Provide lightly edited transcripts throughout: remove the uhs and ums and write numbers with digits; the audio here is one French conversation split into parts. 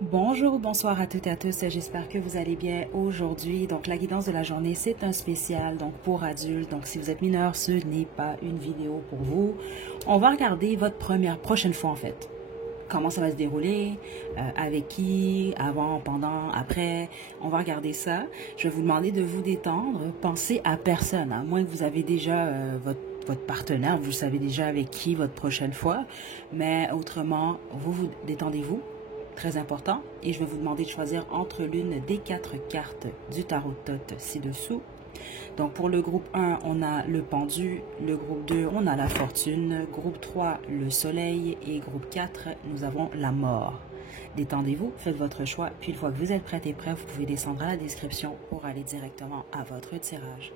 Bonjour, bonsoir à toutes et à tous, j'espère que vous allez bien aujourd'hui. Donc la guidance de la journée, c'est un spécial donc pour adultes. Donc si vous êtes mineur, ce n'est pas une vidéo pour vous. On va regarder votre prochaine fois en fait. Comment ça va se dérouler, avec qui, avant, pendant, après. On va regarder ça. Je vais vous demander de vous détendre. Pensez à personne, à moins que vous avez déjà votre partenaire, vous savez déjà avec qui votre prochaine fois. Mais autrement, vous détendez-vous. Très important. Et je vais vous demander de choisir entre l'une des 4 cartes du tarot de Thoth ci-dessous. Donc pour le groupe 1, on a le pendu, le groupe 2, on a la fortune, groupe 3, le soleil et groupe 4, nous avons la mort. Détendez-vous, faites votre choix, puis une fois que vous êtes prêt et prêt, vous pouvez descendre à la description pour aller directement à votre tirage.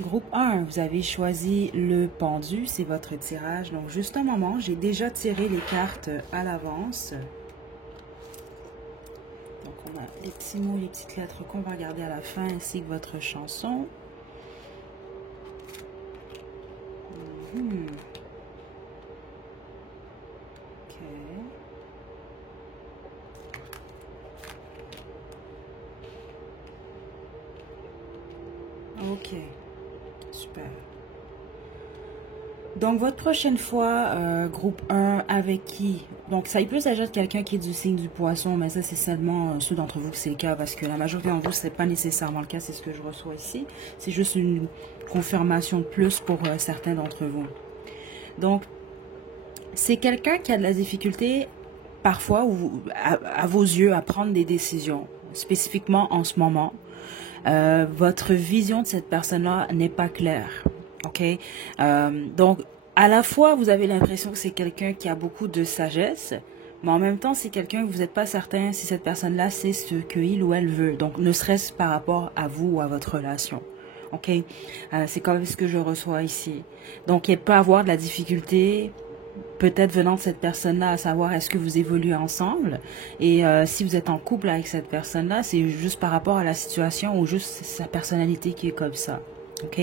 Groupe 1, vous avez choisi le pendu, c'est votre tirage. Donc juste un moment, j'ai déjà tiré les cartes à l'avance. Donc on a les petits mots, les petites lettres qu'on va regarder à la fin, ainsi que votre chanson. Ok. Ok. Super. Donc, votre prochaine fois, groupe 1, avec qui? Donc, ça il peut s'agir de quelqu'un qui est du signe du poisson, mais ça, c'est seulement ceux d'entre vous que c'est le cas, parce que la majorité d'entre vous, ce n'est pas nécessairement le cas, c'est ce que je reçois ici. C'est juste une confirmation de plus pour certains d'entre vous. Donc, c'est quelqu'un qui a de la difficulté, parfois, à vos yeux, à prendre des décisions, spécifiquement en ce moment. Votre vision de cette personne-là n'est pas claire. OK? Donc, à la fois, vous avez l'impression que c'est quelqu'un qui a beaucoup de sagesse, mais en même temps, c'est quelqu'un que vous n'êtes pas certain si cette personne-là sait ce qu'il ou elle veut. Donc, ne serait-ce par rapport à vous ou à votre relation. OK? C'est quand même ce que je reçois ici. Donc, il peut avoir de la difficulté peut-être venant de cette personne-là, à savoir est-ce que vous évoluez ensemble et si vous êtes en couple avec cette personne-là, c'est juste par rapport à la situation ou juste sa personnalité qui est comme ça. OK?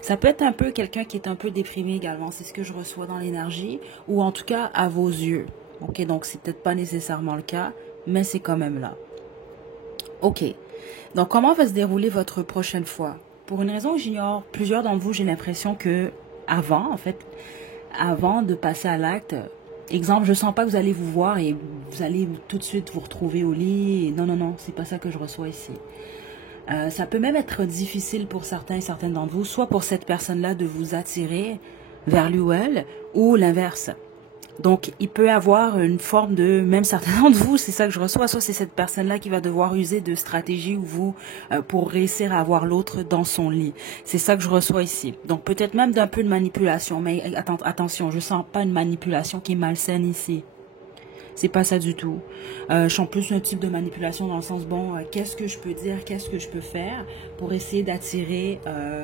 Ça peut être un peu quelqu'un qui est un peu déprimé également, c'est ce que je reçois dans l'énergie ou en tout cas à vos yeux. OK? Donc c'est peut-être pas nécessairement le cas, mais c'est quand même là. OK. Donc comment va se dérouler votre prochaine fois? Pour une raison que j'ignore, plusieurs d'entre vous, j'ai l'impression que avant de passer à l'acte, exemple, je sens pas que vous allez vous voir et vous allez tout de suite vous retrouver au lit. Et non, non, non, c'est pas ça que je reçois ici. Ça peut même être difficile pour certains et certaines d'entre vous, soit pour cette personne-là de vous attirer vers lui ou elle, ou l'inverse. Donc, il peut avoir une forme de, même certains d'entre vous, c'est ça que je reçois, soit c'est cette personne-là qui va devoir user de stratégie ou vous pour réussir à avoir l'autre dans son lit. C'est ça que je reçois ici. Donc, peut-être même d'un peu de manipulation, mais attention, je sens pas une manipulation qui est malsaine ici. C'est pas ça du tout. Je sens plus un type de manipulation dans le sens, bon, qu'est-ce que je peux dire, qu'est-ce que je peux faire pour essayer d'attirer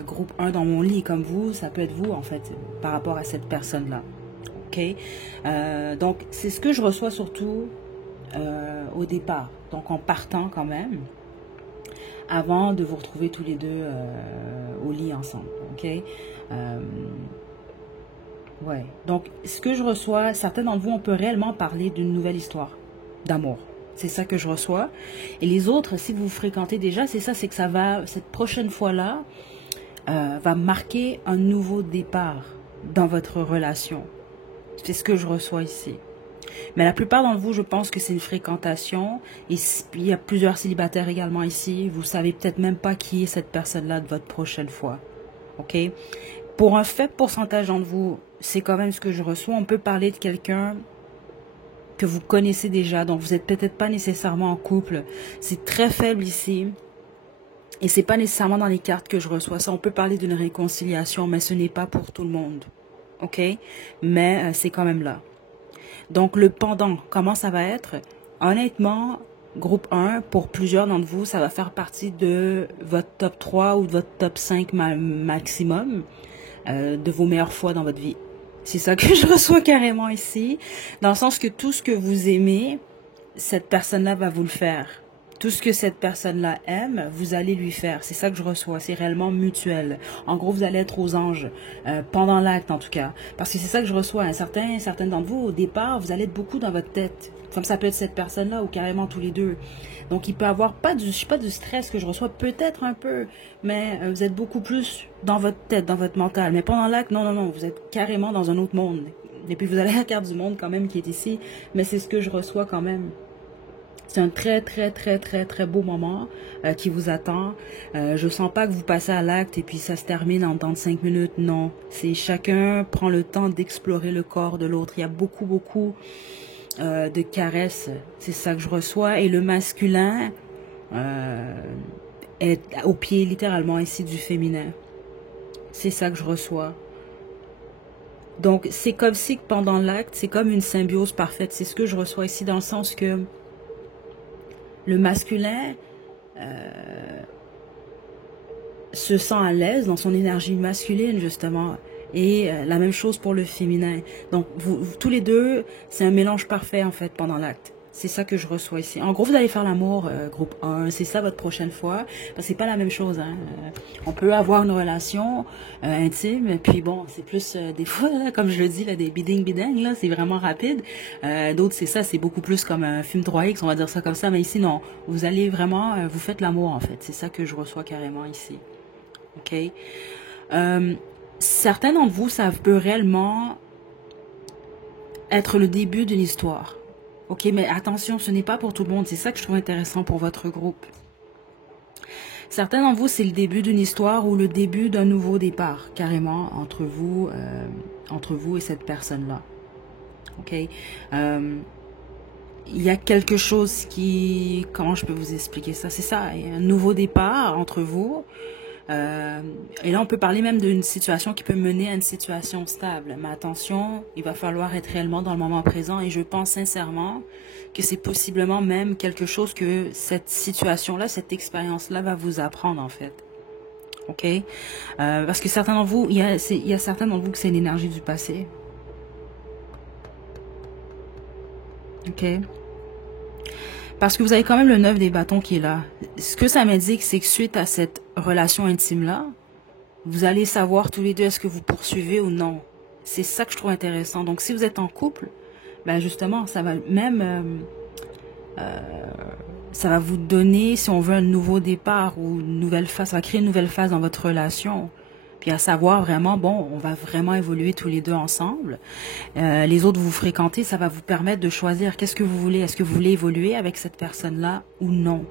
groupe 1 dans mon lit comme vous, ça peut être vous en fait, par rapport à cette personne-là. OK? Donc, c'est ce que je reçois surtout au départ. Donc, en partant quand même, avant de vous retrouver tous les deux au lit ensemble. OK? Ouais. Donc, ce que je reçois, certains d'entre vous, on peut réellement parler d'une nouvelle histoire d'amour. C'est ça que je reçois. Et les autres, si vous fréquentez déjà, c'est ça, c'est que ça va, cette prochaine fois-là, va marquer un nouveau départ dans votre relation. C'est ce que je reçois ici. Mais la plupart d'entre vous, je pense que c'est une fréquentation. Et il y a plusieurs célibataires également ici. Vous savez peut-être même pas qui est cette personne-là de votre prochaine fois. OK? Pour un faible pourcentage d'entre vous, c'est quand même ce que je reçois. On peut parler de quelqu'un que vous connaissez déjà. Donc, vous n'êtes peut-être pas nécessairement en couple. C'est très faible ici. Et c'est pas nécessairement dans les cartes que je reçois ça. On peut parler d'une réconciliation, mais ce n'est pas pour tout le monde. OK? Mais c'est quand même là. Donc, le pendant, comment ça va être? Honnêtement, groupe 1, pour plusieurs d'entre vous, ça va faire partie de votre top 3 ou de votre top 5 maximum de vos meilleures fois dans votre vie. C'est ça que je reçois carrément ici, dans le sens que tout ce que vous aimez, cette personne-là va vous le faire. Tout ce que cette personne-là aime, vous allez lui faire. C'est ça que je reçois. C'est réellement mutuel. En gros, vous allez être aux anges, pendant l'acte en tout cas. Parce que c'est ça que je reçois. Certains d'entre vous, au départ, vous allez être beaucoup dans votre tête. Comme ça peut être cette personne-là ou carrément tous les deux. Donc, il peut avoir pas du stress que je reçois, peut-être un peu, mais vous êtes beaucoup plus dans votre tête, dans votre mental. Mais pendant l'acte, non, non, non, vous êtes carrément dans un autre monde. Et puis, vous avez la carte du monde quand même qui est ici, mais c'est ce que je reçois quand même. C'est un très, très, très, très, très beau moment qui vous attend. Je sens pas que vous passez à l'acte et puis ça se termine en temps de 5 minutes. Non, c'est chacun prend le temps d'explorer le corps de l'autre. Il y a beaucoup, beaucoup de caresses. C'est ça que je reçois. Et le masculin est au pied littéralement ici du féminin. C'est ça que je reçois. Donc, c'est comme si pendant l'acte, c'est comme une symbiose parfaite. C'est ce que je reçois ici dans le sens que le masculin se sent à l'aise dans son énergie masculine, justement. Et la même chose pour le féminin. Donc, tous les deux, c'est un mélange parfait, en fait, pendant l'acte. C'est ça que je reçois ici. En gros, vous allez faire l'amour, groupe 1. C'est ça votre prochaine fois. Parce que c'est pas la même chose. Hein. On peut avoir une relation intime. Puis bon, c'est plus des fois, là, comme je le dis, là, des biding, là, c'est vraiment rapide. D'autres, c'est ça, c'est beaucoup plus comme un film 3X, on va dire ça comme ça. Mais ici, non. Vous allez vraiment, vous faites l'amour, en fait. C'est ça que je reçois carrément ici. OK? Certains d'entre vous, ça peut réellement être le début d'une histoire. Ok, mais attention, ce n'est pas pour tout le monde. C'est ça que je trouve intéressant pour votre groupe. Certains d'entre vous, c'est le début d'une histoire ou le début d'un nouveau départ, carrément, entre vous et cette personne-là. Ok. Il y a quelque chose qui... Comment je peux vous expliquer ça? C'est ça, il y a un nouveau départ entre vous. Et là, on peut parler même d'une situation qui peut mener à une situation stable. Mais attention, il va falloir être réellement dans le moment présent. Et je pense sincèrement que c'est possiblement même quelque chose que cette situation-là, cette expérience-là va vous apprendre, en fait. OK? Parce que certains d'entre vous, il y a certains d'entre vous que c'est l'énergie du passé. OK? Parce que vous avez quand même le 9 des bâtons qui est là. Ce que ça m'indique, c'est que suite à cette relation intime-là, vous allez savoir tous les deux est-ce que vous poursuivez ou non. C'est ça que je trouve intéressant. Donc, si vous êtes en couple, ben justement, ça va même... ça va vous donner, si on veut, un nouveau départ ou une nouvelle phase. Ça va créer une nouvelle phase dans votre relation. Puis à savoir vraiment, bon, on va vraiment évoluer tous les deux ensemble. Les autres vous fréquentez, ça va vous permettre de choisir qu'est-ce que vous voulez. Est-ce que vous voulez évoluer avec cette personne-là ou non?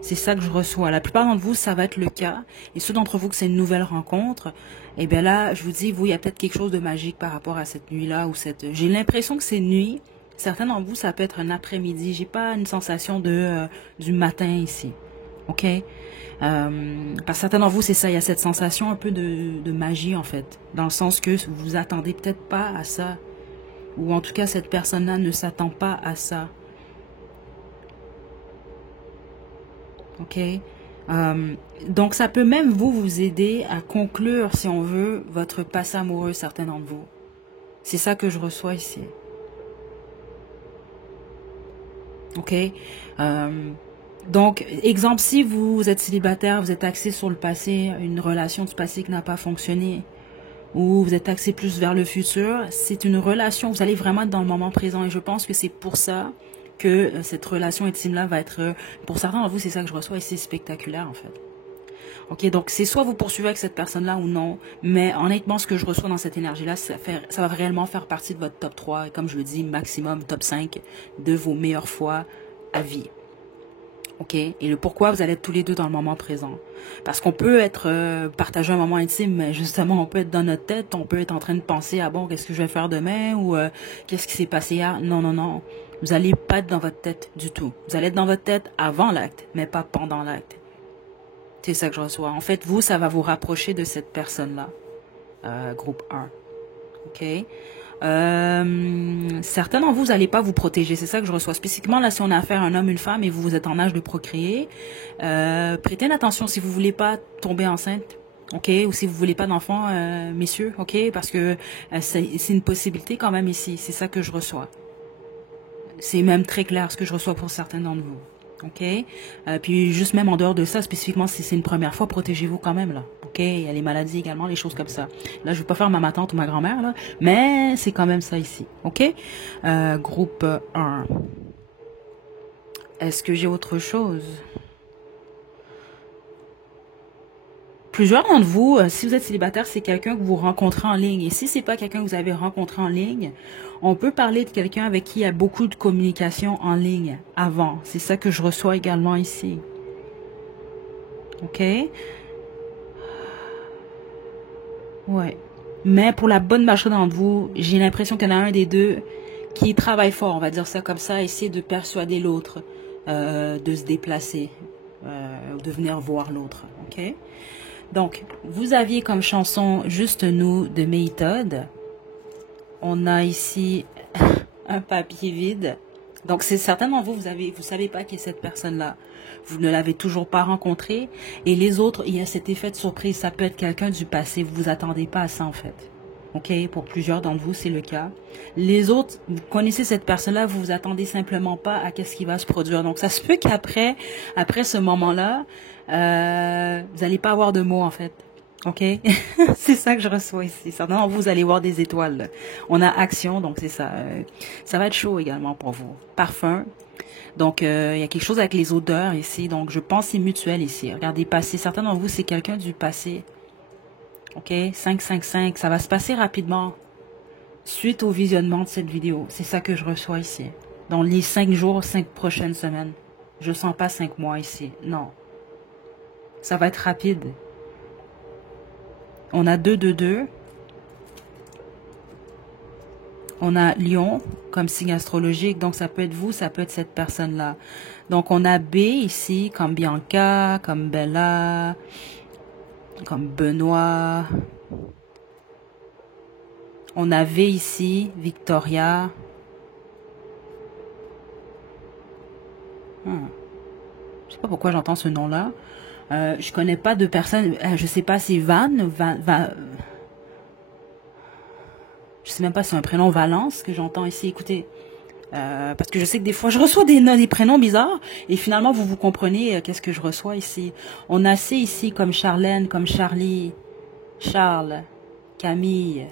C'est ça que je reçois. La plupart d'entre vous, ça va être le cas. Et ceux d'entre vous que c'est une nouvelle rencontre, eh bien là, je vous dis, vous, il y a peut-être quelque chose de magique par rapport à cette nuit-là ou cette... J'ai l'impression que c'est nuit. Certains d'entre vous, ça peut être un après-midi. J'ai pas une sensation de du matin ici. OK? Parce que certains d'entre vous, c'est ça, il y a cette sensation un peu de magie, en fait. Dans le sens que vous vous attendez peut-être pas à ça. Ou en tout cas, cette personne-là ne s'attend pas à ça. OK? Donc, ça peut même vous aider à conclure, si on veut, votre passé amoureux, certains d'entre vous. C'est ça que je reçois ici. OK? Donc, exemple, si vous êtes célibataire, vous êtes axé sur le passé, une relation du passé qui n'a pas fonctionné, ou vous êtes axé plus vers le futur, c'est une relation, vous allez vraiment être dans le moment présent. Et je pense que c'est pour ça que cette relation intime-là va être, pour certains d'entre vous, c'est ça que je reçois et c'est spectaculaire en fait. Ok, donc c'est soit vous poursuivez avec cette personne-là ou non, mais honnêtement, ce que je reçois dans cette énergie-là, ça va réellement faire partie de votre top 3, et comme je le dis, maximum top 5 de vos meilleures fois à vie. OK? Et le pourquoi vous allez être tous les deux dans le moment présent. Parce qu'on peut être partager un moment intime, mais justement, on peut être dans notre tête, on peut être en train de penser à bon, qu'est-ce que je vais faire demain ou qu'est-ce qui s'est passé hier. Non, non, non. Vous allez pas être dans votre tête du tout. Vous allez être dans votre tête avant l'acte, mais pas pendant l'acte. C'est ça que je reçois. En fait, vous, ça va vous rapprocher de cette personne-là. Groupe 1. OK? Certains d'entre vous, vous n'allez pas vous protéger. C'est ça que je reçois. Spécifiquement, là, si on a affaire à un homme, une femme, et vous êtes en âge de procréer, prêtez attention si vous voulez pas tomber enceinte. OK, ou si vous voulez pas d'enfants, messieurs, OK, parce que c'est une possibilité quand même ici. C'est ça que je reçois. C'est même très clair ce que je reçois pour certains d'entre vous. OK? Puis juste même en dehors de ça, spécifiquement si c'est une première fois, protégez-vous quand même là. OK? Il y a les maladies également, les choses comme ça. Là, je vais pas faire ma tante ou ma grand-mère là, mais c'est quand même ça ici. OK? Groupe 1. Est-ce que j'ai autre chose? Plusieurs d'entre vous, si vous êtes célibataire, c'est quelqu'un que vous rencontrez en ligne. Et si c'est pas quelqu'un que vous avez rencontré en ligne, on peut parler de quelqu'un avec qui il y a beaucoup de communication en ligne avant. C'est ça que je reçois également ici. OK? Ouais. Mais pour la bonne majorité d'entre vous, j'ai l'impression qu'il y en a un des deux qui travaille fort, on va dire ça comme ça, essayer de persuader l'autre de se déplacer, de venir voir l'autre. OK? Donc, vous aviez comme chanson Juste nous de méthode. On a ici un papier vide. Donc, c'est certainement vous savez pas qui est cette personne-là. Vous ne l'avez toujours pas rencontré. Et les autres, il y a cet effet de surprise. Ça peut être quelqu'un du passé. Vous vous attendez pas à ça, en fait. OK? Pour plusieurs d'entre vous, c'est le cas. Les autres, vous connaissez cette personne-là, vous vous attendez simplement pas à qu'est-ce qui va se produire. Donc, ça se peut qu'après ce moment-là, vous n'allez pas avoir de mots, en fait. OK? C'est ça que je reçois ici. Certainement, vous allez voir des étoiles. On a action, donc c'est ça. Ça va être chaud également pour vous. Parfum. Donc, il y a quelque chose avec les odeurs ici. Donc, je pense que c'est mutuel ici. Regardez, passé. Certains d'entre vous, c'est quelqu'un du passé. OK? 555. Ça va se passer rapidement suite au visionnement de cette vidéo. C'est ça que je reçois ici. Dans les 5 jours, 5 prochaines semaines. Je sens pas 5 mois ici. Non. Ça va être rapide. On a 2, 2, 2. On a Lion comme signe astrologique. Donc, ça peut être vous, ça peut être cette personne-là. Donc, on a B ici comme Bianca, comme Bella, comme Benoît. On a V ici, Victoria. Je sais pas pourquoi j'entends ce nom-là. Je connais pas de personne. Je sais pas si je sais même pas si c'est un prénom Valence que j'entends ici. Écoutez, parce que je sais que des fois je reçois des prénoms bizarres et finalement vous comprenez qu'est-ce que je reçois ici. On a C ici comme Charlène, comme Charlie, Charles, Camille,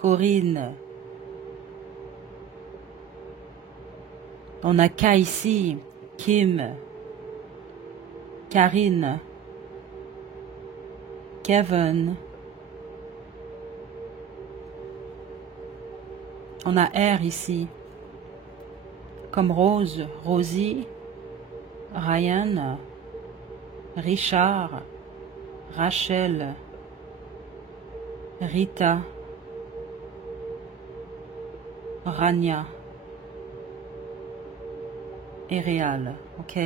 Corinne. On a K ici, Kim, Karine, Kevin. On a R ici, comme Rose, Rosie, Ryan, Richard, Rachel, Rita, Rania et Réal. OK?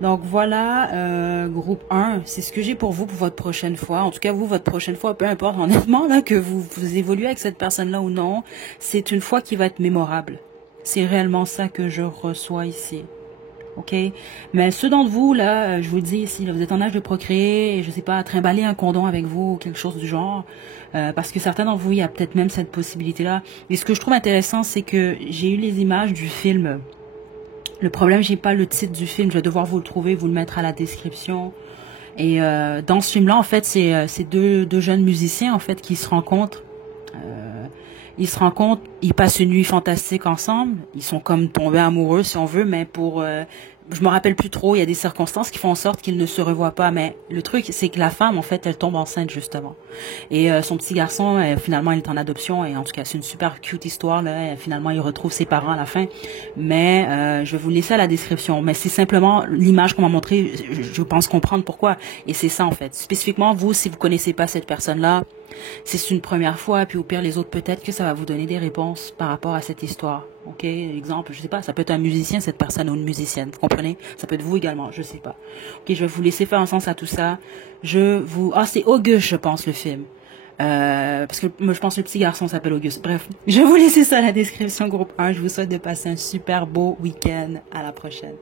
Donc voilà, groupe 1, c'est ce que j'ai pour vous pour votre prochaine fois. En tout cas, vous, votre prochaine fois, peu importe honnêtement là que vous évoluez avec cette personne-là ou non, c'est une fois qui va être mémorable. C'est réellement ça que je reçois ici. OK? Mais ceux d'entre vous, là, je vous le dis ici, là, vous êtes en âge de procréer, et je sais pas, trimballer un condom avec vous ou quelque chose du genre, parce que certains d'entre vous, il y a peut-être même cette possibilité-là. Et ce que je trouve intéressant, c'est que j'ai eu les images du film. Le problème, j'ai pas le titre du film. Je vais devoir vous le trouver, vous le mettre à la description. Et dans ce film-là, en fait, c'est deux jeunes musiciens en fait qui se rencontrent. Ils passent une nuit fantastique ensemble. Ils sont comme tombés amoureux, si on veut, mais je me rappelle plus trop. Il y a des circonstances qui font en sorte qu'ils ne se revoient pas. Mais le truc, c'est que la femme, en fait, elle tombe enceinte justement. Et son petit garçon, finalement, il est en adoption. Et en tout cas, c'est une super cute histoire. Là. Et finalement, il retrouve ses parents à la fin. Mais je vais vous laisser à la description. Mais c'est simplement l'image qu'on m'a montrée. Je pense comprendre pourquoi. Et c'est ça, en fait. Spécifiquement, vous, si vous connaissez pas cette personne-là, c'est une première fois, puis au pire les autres, peut-être que ça va vous donner des réponses par rapport à cette histoire. OK? Exemple, je sais pas, ça peut être un musicien, cette personne, ou une musicienne. Vous comprenez? Ça peut être vous également, je sais pas. OK, je vais vous laisser faire un sens à tout ça. C'est Auguste, je pense, le film. Parce que moi, je pense que le petit garçon s'appelle Auguste. Bref, je vais vous laisser ça à la description, groupe 1. Je vous souhaite de passer un super beau week-end. À la prochaine.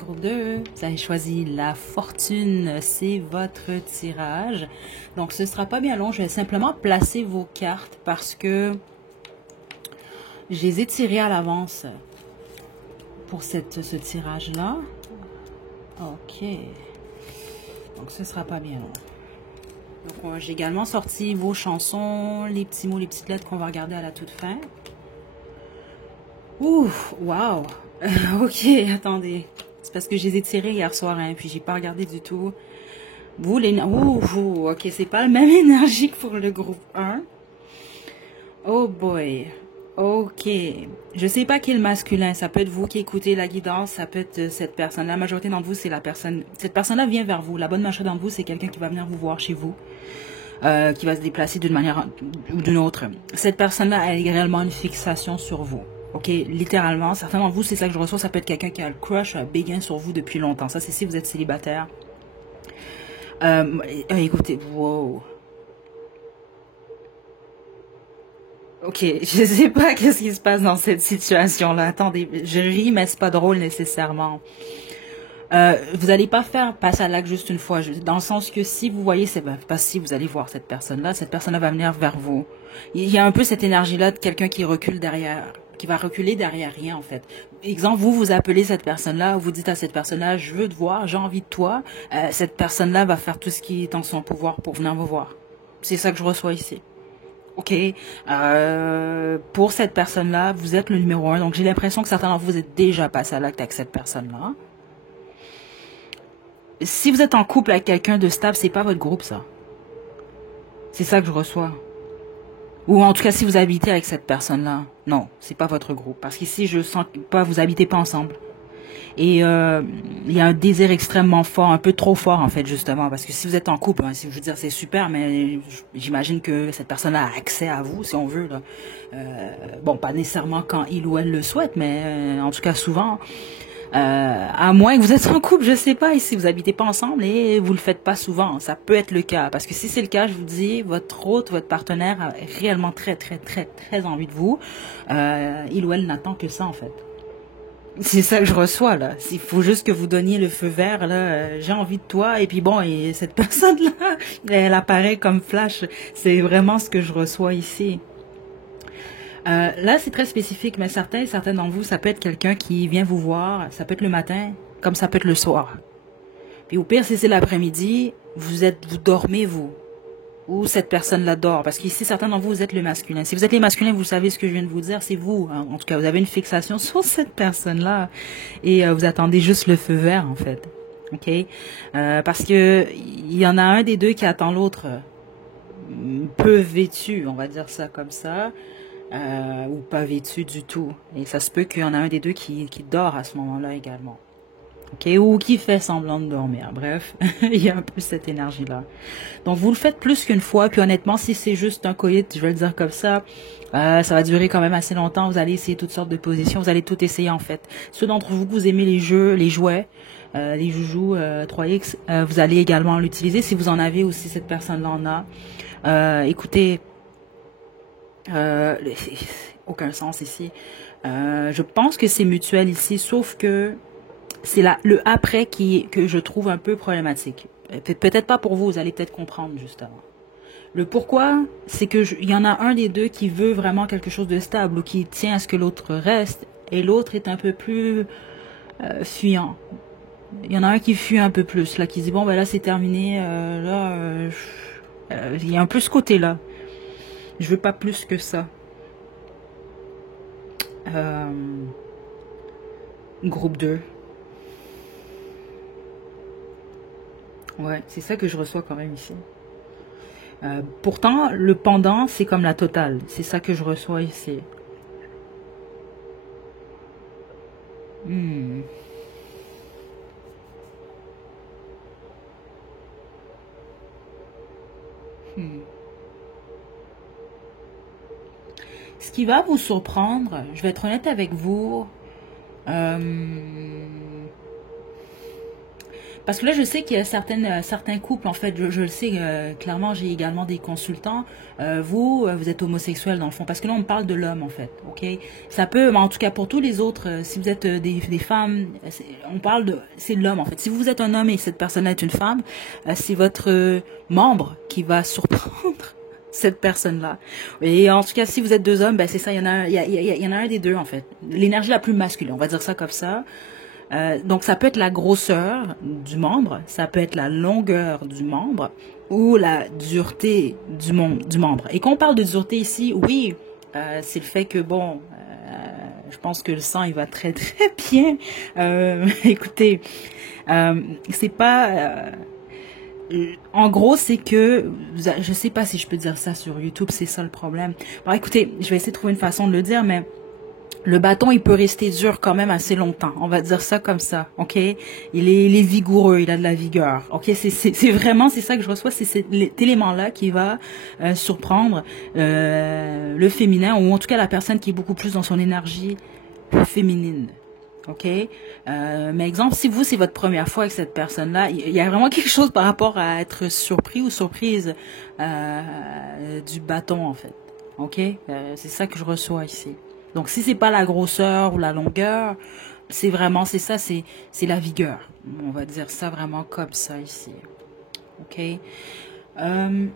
Groupe 2, vous avez choisi la fortune, c'est votre tirage. Donc ce sera pas bien long, je vais simplement placer vos cartes parce que je les ai tirées à l'avance pour ce tirage-là. Ok, donc ce sera pas bien long. Donc j'ai également sorti vos chansons, les petits mots, les petites lettres qu'on va regarder à la toute fin. Ouh, wow. Ok, attendez. C'est parce que je les ai tirés hier soir, hein, puis j'ai pas regardé du tout. Vous, les... Ouh, ok, c'est pas la même énergie que pour le groupe 1. Oh boy. Ok. Je sais pas qui est le masculin. Ça peut être vous qui écoutez la guidance, ça peut être cette personne. La majorité d'entre vous, c'est la personne... Cette personne-là vient vers vous. La bonne majorité d'entre vous, c'est quelqu'un qui va venir vous voir chez vous. Qui va se déplacer d'une manière ou d'une autre. Cette personne-là a réellement une fixation sur vous. Ok, littéralement, certains d'entre vous, c'est ça que je reçois, ça peut être quelqu'un qui a le crush, un béguin sur vous depuis longtemps. Ça, c'est si vous êtes célibataire. Écoutez, wow. Ok, je sais pas qu'est-ce qui se passe dans cette situation-là. Attendez, je ris, mais c'est pas drôle nécessairement. Vous allez pas faire passer à l'acte juste une fois, dans le sens que si vous voyez, c'est pas si vous allez voir cette personne-là va venir vers vous. Il y a un peu cette énergie-là de quelqu'un qui recule derrière, qui va reculer derrière rien en fait. Exemple, vous appelez cette personne-là, vous dites à cette personne-là, je veux te voir, j'ai envie de toi. Cette personne-là va faire tout ce qui est en son pouvoir pour venir vous voir. C'est ça que je reçois ici. Ok, pour cette personne-là, vous êtes le numéro 1, donc j'ai l'impression que certains d'entre vous êtes déjà passé à l'acte avec cette personne-là. Si vous êtes en couple avec quelqu'un de stable, c'est pas votre groupe, ça. C'est ça que je reçois. Ou en tout cas, si vous habitez avec cette personne-là, non, c'est pas votre groupe. Parce qu'ici, je sens pas, vous habitez pas ensemble. Et il y a un désir extrêmement fort, un peu trop fort en fait, justement. Parce que si vous êtes en couple, hein, je veux dire, c'est super, mais j'imagine que cette personne a accès à vous, si on veut. Là. Bon, pas nécessairement quand il ou elle le souhaite, mais en tout cas souvent. À moins que vous êtes en couple, je sais pas, et si vous habitez pas ensemble et vous le faites pas souvent, ça peut être le cas. Parce que si c'est le cas, je vous dis, votre hôte, votre partenaire a réellement très envie de vous. Il ou elle n'attend que ça en fait. C'est ça que je reçois là. Il faut juste que vous donniez le feu vert là. J'ai envie de toi et puis bon, et cette personne là, elle apparaît comme flash. C'est vraiment ce que je reçois ici. Là, c'est très spécifique, mais certains d'entre vous, ça peut être quelqu'un qui vient vous voir, ça peut être le matin, comme ça peut être le soir. Puis au pire, si c'est l'après-midi, vous dormez, vous. Ou cette personne-là dort. Parce qu'ici, certains d'entre vous, vous êtes le masculin. Si vous êtes les masculins, vous savez ce que je viens de vous dire, c'est vous. Hein. En tout cas, vous avez une fixation sur cette personne-là. Et vous attendez juste le feu vert, en fait. OK? Parce que il y en a un des deux qui attend l'autre peu vêtu, on va dire ça comme ça. Ou pas vêtu du tout. Et ça se peut qu'il y en a un des deux qui dort à ce moment-là également. Ok, ou qui fait semblant de dormir. Bref, il y a un peu cette énergie-là. Donc, vous le faites plus qu'une fois. Puis honnêtement, si c'est juste un coït, je vais le dire comme ça va durer quand même assez longtemps. Vous allez essayer toutes sortes de positions. Vous allez tout essayer en fait. Ceux d'entre vous, vous aimez les jeux, les jouets, les joujoux 3X, vous allez également l'utiliser. Si vous en avez aussi, cette personne-là en a. Écoutez, aucun sens ici. Je pense que c'est mutuel ici, sauf que c'est le après que je trouve un peu problématique. Peut-être pas pour vous, vous allez peut-être comprendre justement. Le pourquoi, c'est que il y en a un des deux qui veut vraiment quelque chose de stable ou qui tient à ce que l'autre reste, et l'autre est un peu plus fuyant. Il y en a un qui fuit un peu plus, là, qui dit bon ben là c'est terminé, il y a un peu ce côté-là. Je veux pas plus que ça. Euh, groupe 2. Ouais, c'est ça que je reçois quand même ici. Pourtant, le pendant, c'est comme la totale. C'est ça que je reçois ici. Hmm. Hmm. Ce qui va vous surprendre, je vais être honnête avec vous, euh, parce que là, je sais qu'il y a certains couples, en fait, je le sais clairement, j'ai également des consultants. Vous êtes homosexuel dans le fond, parce que là, on parle de l'homme, en fait, ok? Ça peut, mais en tout cas, pour tous les autres, si vous êtes des femmes, on parle de, c'est l'homme, en fait. Si vous êtes un homme et cette personne-là est une femme, c'est votre membre qui va surprendre cette personne-là. Et en tout cas, si vous êtes deux hommes, ben c'est ça, il y en a un des deux, en fait. L'énergie la plus masculine, on va dire ça comme ça. Donc ça peut être la grosseur du membre, ça peut être la longueur du membre ou la dureté du membre. Et quand on parle de dureté ici, oui, c'est le fait que bon, je pense que le sang il va très très bien. Écoutez, c'est pas en gros, c'est que, je sais pas si je peux dire ça sur YouTube, c'est ça le problème. Bon, écoutez, je vais essayer de trouver une façon de le dire, mais le bâton, il peut rester dur quand même assez longtemps. On va dire ça comme ça, ok? Il est vigoureux, il a de la vigueur, ok? C'est vraiment, c'est ça que je reçois, c'est cet élément-là qui va surprendre le féminin, ou en tout cas la personne qui est beaucoup plus dans son énergie féminine. OK? Mais exemple, si vous, c'est votre première fois avec cette personne-là, il y a vraiment quelque chose par rapport à être surpris ou surprise du bâton, en fait. OK? C'est ça que je reçois ici. Donc, si c'est pas la grosseur ou la longueur, c'est vraiment, c'est ça, c'est la vigueur. On va dire ça vraiment comme ça ici. OK? Euh,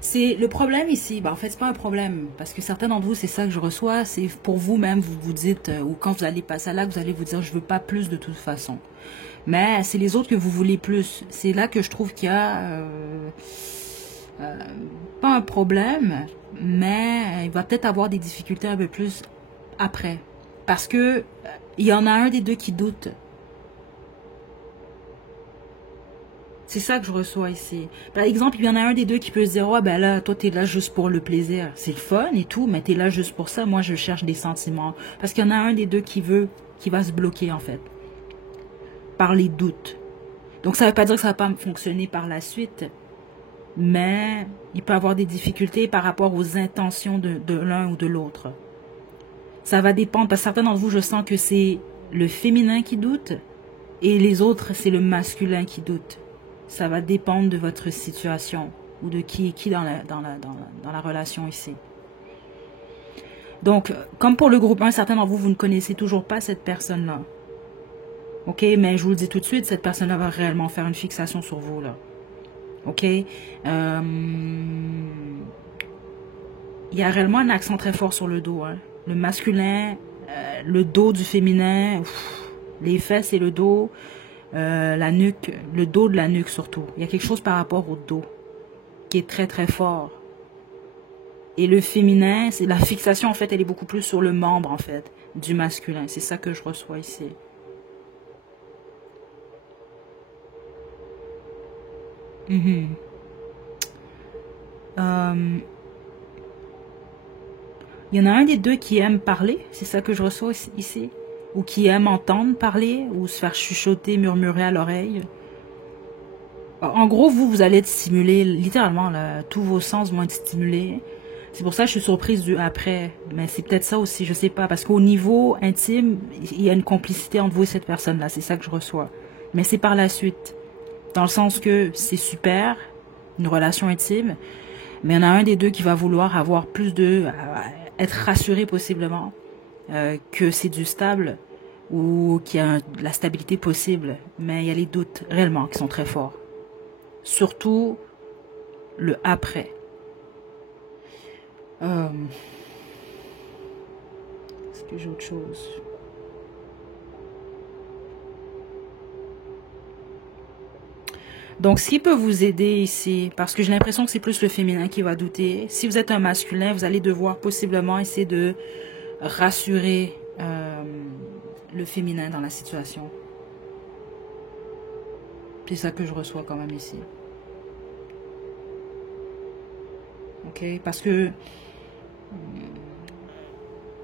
C'est le problème ici. En fait, c'est pas un problème parce que certains d'entre vous, c'est ça que je reçois. C'est pour vous-même, vous vous dites ou quand vous allez passer là, vous allez vous dire, je veux pas plus de toute façon. Mais c'est les autres que vous voulez plus. C'est là que je trouve qu'il y a pas un problème, mais il va peut-être avoir des difficultés un peu plus après, parce que il y en a un des deux qui doute. C'est ça que je reçois ici. Par exemple, il y en a un des deux qui peut se dire, ouais, ben là, toi, t'es là juste pour le plaisir. C'est le fun et tout, mais t'es là juste pour ça. Moi, je cherche des sentiments. Parce qu'il y en a un des deux qui va se bloquer, en fait, par les doutes. Donc, ça veut pas dire que ça va pas fonctionner par la suite, mais il peut avoir des difficultés par rapport aux intentions de l'un ou de l'autre. Ça va dépendre, parce que certains d'entre vous, je sens que c'est le féminin qui doute, et les autres, c'est le masculin qui doute. Ça va dépendre de votre situation ou de qui est qui dans la relation ici. Donc, comme pour le groupe 1, certains d'entre vous, vous ne connaissez toujours pas cette personne-là. OK? Mais je vous le dis tout de suite, cette personne-là va réellement faire une fixation sur vous, là. OK? Il y a réellement un accent très fort sur le dos. Hein. Le masculin, le dos du féminin, les fesses et le dos. La nuque, le dos de la nuque surtout. Il y a quelque chose par rapport au dos qui est très très fort. Et le féminin, c'est la fixation en fait, elle est beaucoup plus sur le membre en fait du masculin. C'est ça que je reçois ici. Mhm. Euh, il y en a un des deux qui aime parler, c'est ça que je reçois ici, ou qui aime entendre parler, ou se faire chuchoter, murmurer à l'oreille. En gros, vous allez être stimulé, littéralement, là, tous vos sens vont être stimulés. C'est pour ça que je suis surprise du après. Mais c'est peut-être ça aussi, je sais pas. Parce qu'au niveau intime, il y a une complicité entre vous et cette personne-là. C'est ça que je reçois. Mais c'est par la suite. Dans le sens que c'est super, une relation intime, mais il y en a un des deux qui va vouloir avoir plus de... être rassuré possiblement que c'est du stable ou qu'il y a de la stabilité possible. Mais il y a les doutes réellement qui sont très forts. Surtout le après. Euh, Est-ce que j'ai autre chose? Donc, ce qui peut vous aider ici, parce que j'ai l'impression que c'est plus le féminin qui va douter. Si vous êtes un masculin, vous allez devoir possiblement essayer de rassurer le féminin dans la situation. C'est ça que je reçois quand même ici. Ok? Parce que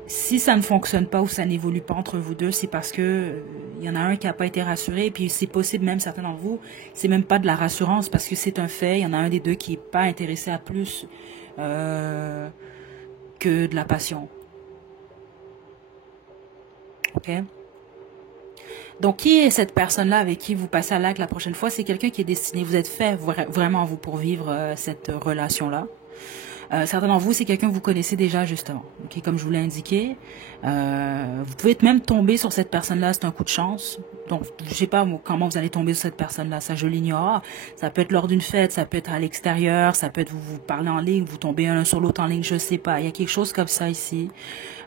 si ça ne fonctionne pas ou ça n'évolue pas entre vous deux, c'est parce que il y en a un qui n'a pas été rassuré. Et puis c'est possible, même certains d'entre vous, c'est même pas de la rassurance parce que c'est un fait. Il y en a un des deux qui n'est pas intéressé à plus que de la passion. Ok? Donc, qui est cette personne-là avec qui vous passez à l'acte la prochaine fois? C'est quelqu'un qui est destiné, vous êtes fait vraiment vous pour vivre cette relation-là. Certains d'entre vous, c'est quelqu'un que vous connaissez déjà, justement. Okay, comme je vous l'ai indiqué, vous pouvez même tomber sur cette personne-là, c'est un coup de chance. Donc, je sais pas comment vous allez tomber sur cette personne-là, ça je l'ignore. Ça peut être lors d'une fête, ça peut être à l'extérieur, ça peut être vous parlez en ligne, vous tombez l'un sur l'autre en ligne, je sais pas. Il y a quelque chose comme ça ici.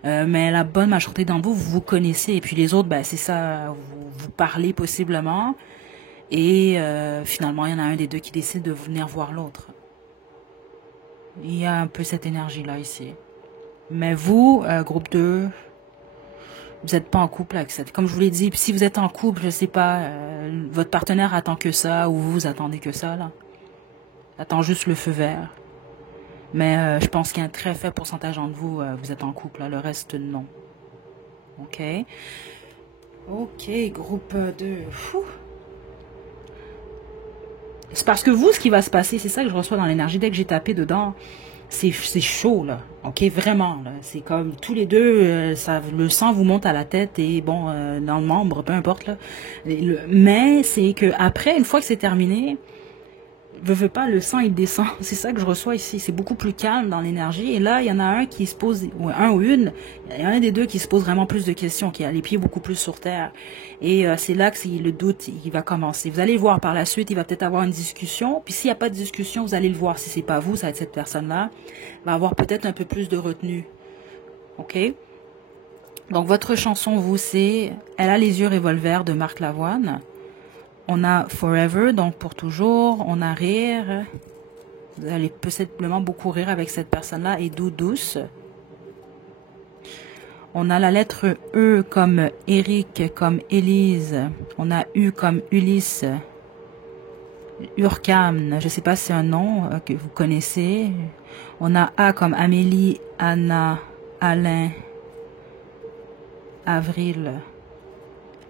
Mais la bonne majorité d'entre vous, vous connaissez. Et puis les autres, ben, c'est ça, vous parlez possiblement. Et finalement, il y en a un des deux qui décide de venir voir l'autre. Il y a un peu cette énergie-là ici. Mais vous, groupe 2, vous n'êtes pas en couple avec cette. Comme je vous l'ai dit, si vous êtes en couple, je sais pas, votre partenaire attend que ça, ou vous attendez que ça, là. Attend juste le feu vert. Mais je pense qu'il y a un très faible pourcentage d'entre vous, vous êtes en couple, là. Le reste, non. Ok. Ok, groupe 2. Fou. C'est parce que vous, ce qui va se passer, c'est ça que je reçois dans l'énergie. Dès que j'ai tapé dedans, c'est chaud, là. Ok, vraiment, là. C'est comme tous les deux, le sang vous monte à la tête et bon, dans le membre, peu importe, là. Mais c'est que après, une fois que c'est terminé, veux pas, le sang il descend. C'est ça que je reçois ici. C'est beaucoup plus calme dans l'énergie. Et là, il y en a un qui se pose, ou un ou une, il y en a un des deux qui se pose vraiment plus de questions, qui a les pieds beaucoup plus sur terre. Et c'est là que le doute, il va commencer. Vous allez le voir par la suite, il va peut-être avoir une discussion. Puis s'il n'y a pas de discussion, vous allez le voir. Si c'est pas vous, ça va être cette personne-là. Va avoir peut-être un peu plus de retenue. OK? Donc votre chanson, vous, c'est Elle a les yeux revolver de Marc Lavoine. On a Forever, donc pour toujours. On a Rire. Vous allez possiblement beaucoup rire avec cette personne-là. Et Doux Douce. On a la lettre E comme Eric, comme Élise. On a U comme Ulysse. Urkam, je ne sais pas si c'est un nom que vous connaissez. On a A comme Amélie, Anna, Alain, Avril.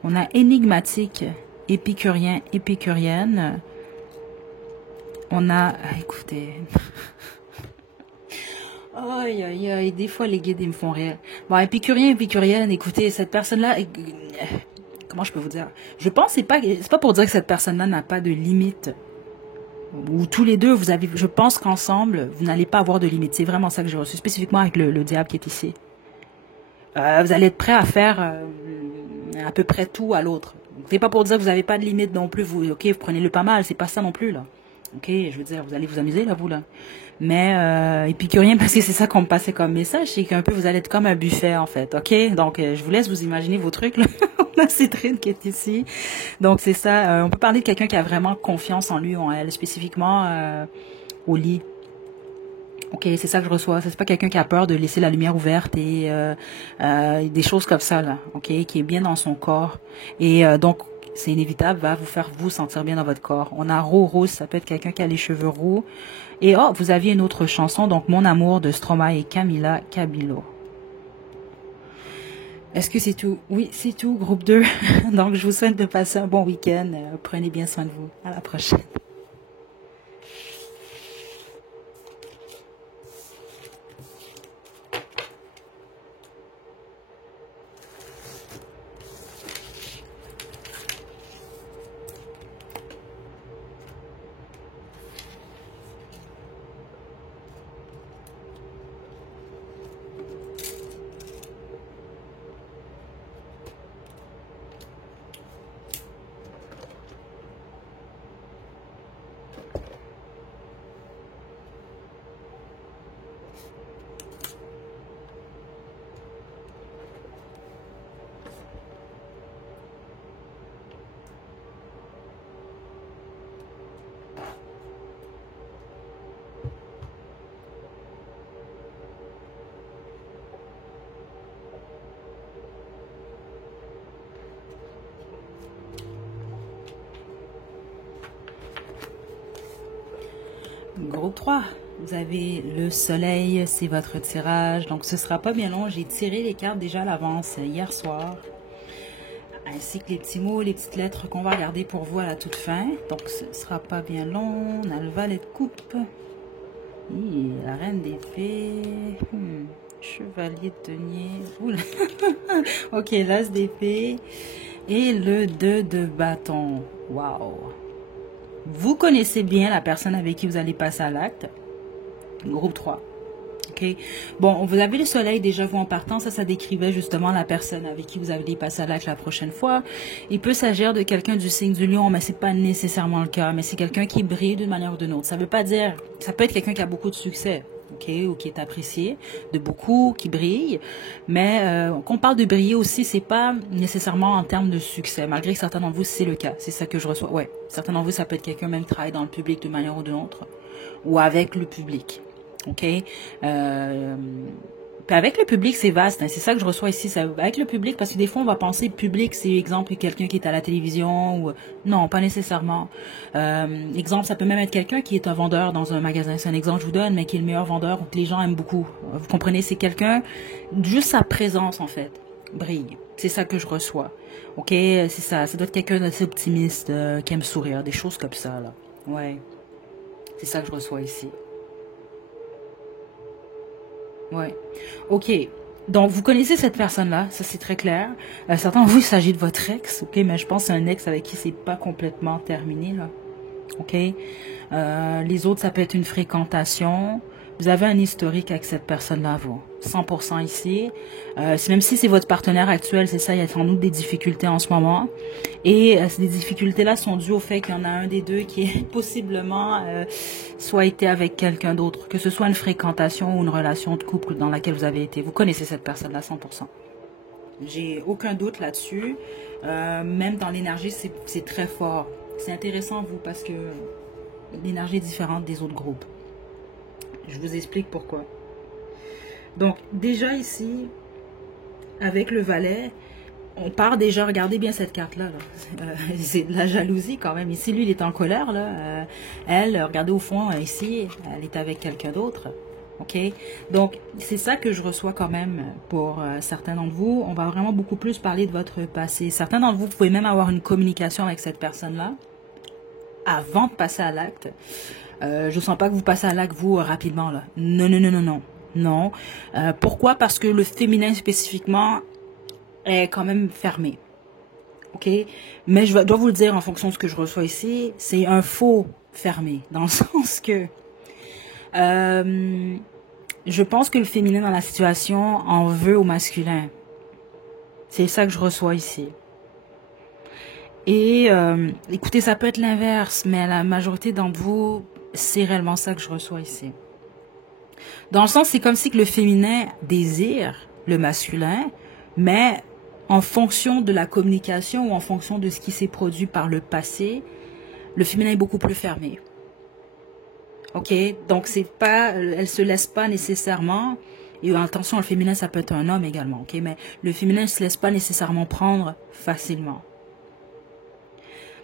On a énigmatique, épicurien, épicurienne. On a, écoutez, aïe aïe aïe, des fois les guides ils me font rire. Bon, épicurien, épicurienne, écoutez, cette personne-là, comment je peux vous dire? Je pense c'est pas pour dire que cette personne-là n'a pas de limite. Ou tous les deux, je pense qu'ensemble, vous n'allez pas avoir de limite. C'est vraiment ça que j'ai reçu, spécifiquement avec le diable qui est ici. Vous allez être prêt à faire à peu près tout à l'autre. C'est pas pour dire que vous n'avez pas de limite non plus. Vous prenez le pas mal, c'est pas ça non plus là. Ok, je veux dire, vous allez vous amuser là, vous là. Mais épicurien, parce que c'est ça qu'on me passait comme message, c'est qu'un peu vous allez être comme un buffet en fait. Ok, donc je vous laisse vous imaginer vos trucs là. On a Cédrine qui est ici. Donc c'est ça. On peut parler de quelqu'un qui a vraiment confiance en lui ou en elle, spécifiquement au lit. Ok, c'est ça que je reçois. C'est pas quelqu'un qui a peur de laisser la lumière ouverte et des choses comme ça là. Ok, qui est bien dans son corps. Et donc c'est inévitable, va vous faire vous sentir bien dans votre corps. On a Rose, ça peut être quelqu'un qui a les cheveux roux. Et oh, vous aviez une autre chanson, donc Mon amour de Stromae et Camila Cabello. Est-ce que c'est tout? Oui, c'est tout, groupe 2. Donc je vous souhaite de passer un bon week-end. Prenez bien soin de vous. À la prochaine. Groupe 3, vous avez le soleil, c'est votre tirage. Donc, ce sera pas bien long. J'ai tiré les cartes déjà à l'avance hier soir. Ainsi que les petits mots, les petites lettres qu'on va regarder pour vous à la toute fin. Donc, ce sera pas bien long. On a le valet de coupe. La reine d'épée. Chevalier de denier. Oula. Ok, l'as d'épée. Et le 2 de bâton. Waouh. Vous connaissez bien la personne avec qui vous allez passer à l'acte. Groupe 3. Ok. Bon, vous avez le soleil déjà vous en partant. Ça décrivait justement la personne avec qui vous allez passer à l'acte la prochaine fois. Il peut s'agir de quelqu'un du signe du lion, mais c'est pas nécessairement le cas. Mais c'est quelqu'un qui brille d'une manière ou d'une autre. Ça veut pas dire... Ça peut être quelqu'un qui a beaucoup de succès. Okay, ou qui est apprécié de beaucoup, qui brille. Mais quand on parle de briller aussi, c'est pas nécessairement en termes de succès, malgré que certains d'entre vous, c'est le cas. C'est ça que je reçois. Ouais, certains d'entre vous, ça peut être quelqu'un même qui travaille dans le public d'une manière ou d'une autre, ou avec le public. OK? Puis avec le public, c'est vaste. Hein, c'est ça que je reçois ici. Ça, avec le public, parce que des fois, on va penser public, c'est exemple quelqu'un qui est à la télévision. Ou non, pas nécessairement. Exemple, ça peut même être quelqu'un qui est un vendeur dans un magasin. C'est un exemple que je vous donne, mais qui est le meilleur vendeur ou que les gens aiment beaucoup. Vous comprenez? C'est quelqu'un, juste sa présence, en fait, brille. C'est ça que je reçois. OK? C'est ça. Ça doit être quelqu'un d'assez optimiste, qui aime sourire. Des choses comme ça, là. Ouais. C'est ça que je reçois ici. Ouais. Ok. Donc, vous connaissez cette personne-là, ça c'est très clair. Certains d'entre vous, il s'agit de votre ex, ok, mais je pense que c'est un ex avec qui c'est pas complètement terminé, là. Ok. Les autres, ça peut être une fréquentation. Vous avez un historique avec cette personne-là, vous. 100% ici. Même si c'est votre partenaire actuel, c'est ça, il y a sans doute des difficultés en ce moment. Et ces difficultés-là sont dues au fait qu'il y en a un des deux qui est possiblement soit été avec quelqu'un d'autre, que ce soit une fréquentation ou une relation de couple dans laquelle vous avez été. Vous connaissez cette personne-là 100%. J'ai aucun doute là-dessus. Même dans l'énergie, c'est très fort. C'est intéressant, vous, parce que l'énergie est différente des autres groupes. Je vous explique pourquoi. Donc, déjà ici, avec le valet, on part déjà, regardez bien cette carte-là. Là. C'est de la jalousie quand même. Ici, lui, il est en colère. Là. Elle, regardez au fond, ici, elle est avec quelqu'un d'autre. OK? Donc, c'est ça que je reçois quand même pour certains d'entre vous. On va vraiment beaucoup plus parler de votre passé. Certains d'entre vous, vous pouvez même avoir une communication avec cette personne-là avant de passer à l'acte. Je ne sens pas que vous passez à l'acte, vous, rapidement. Là. Non, non, non, non, non. Non. Pourquoi? Parce que le féminin, spécifiquement, est quand même fermé. OK? Mais je dois vous le dire en fonction de ce que je reçois ici, c'est un faux fermé. Dans le sens que je pense que le féminin dans la situation en veut au masculin. C'est ça que je reçois ici. Et écoutez, ça peut être l'inverse, mais la majorité d'entre vous, c'est réellement ça que je reçois ici. Dans le sens, c'est comme si que le féminin désire le masculin, mais en fonction de la communication ou en fonction de ce qui s'est produit par le passé, le féminin est beaucoup plus fermé. Ok, donc c'est pas, elle se laisse pas nécessairement. Et attention, le féminin, ça peut être un homme également, ok, mais le féminin ne se laisse pas nécessairement prendre facilement.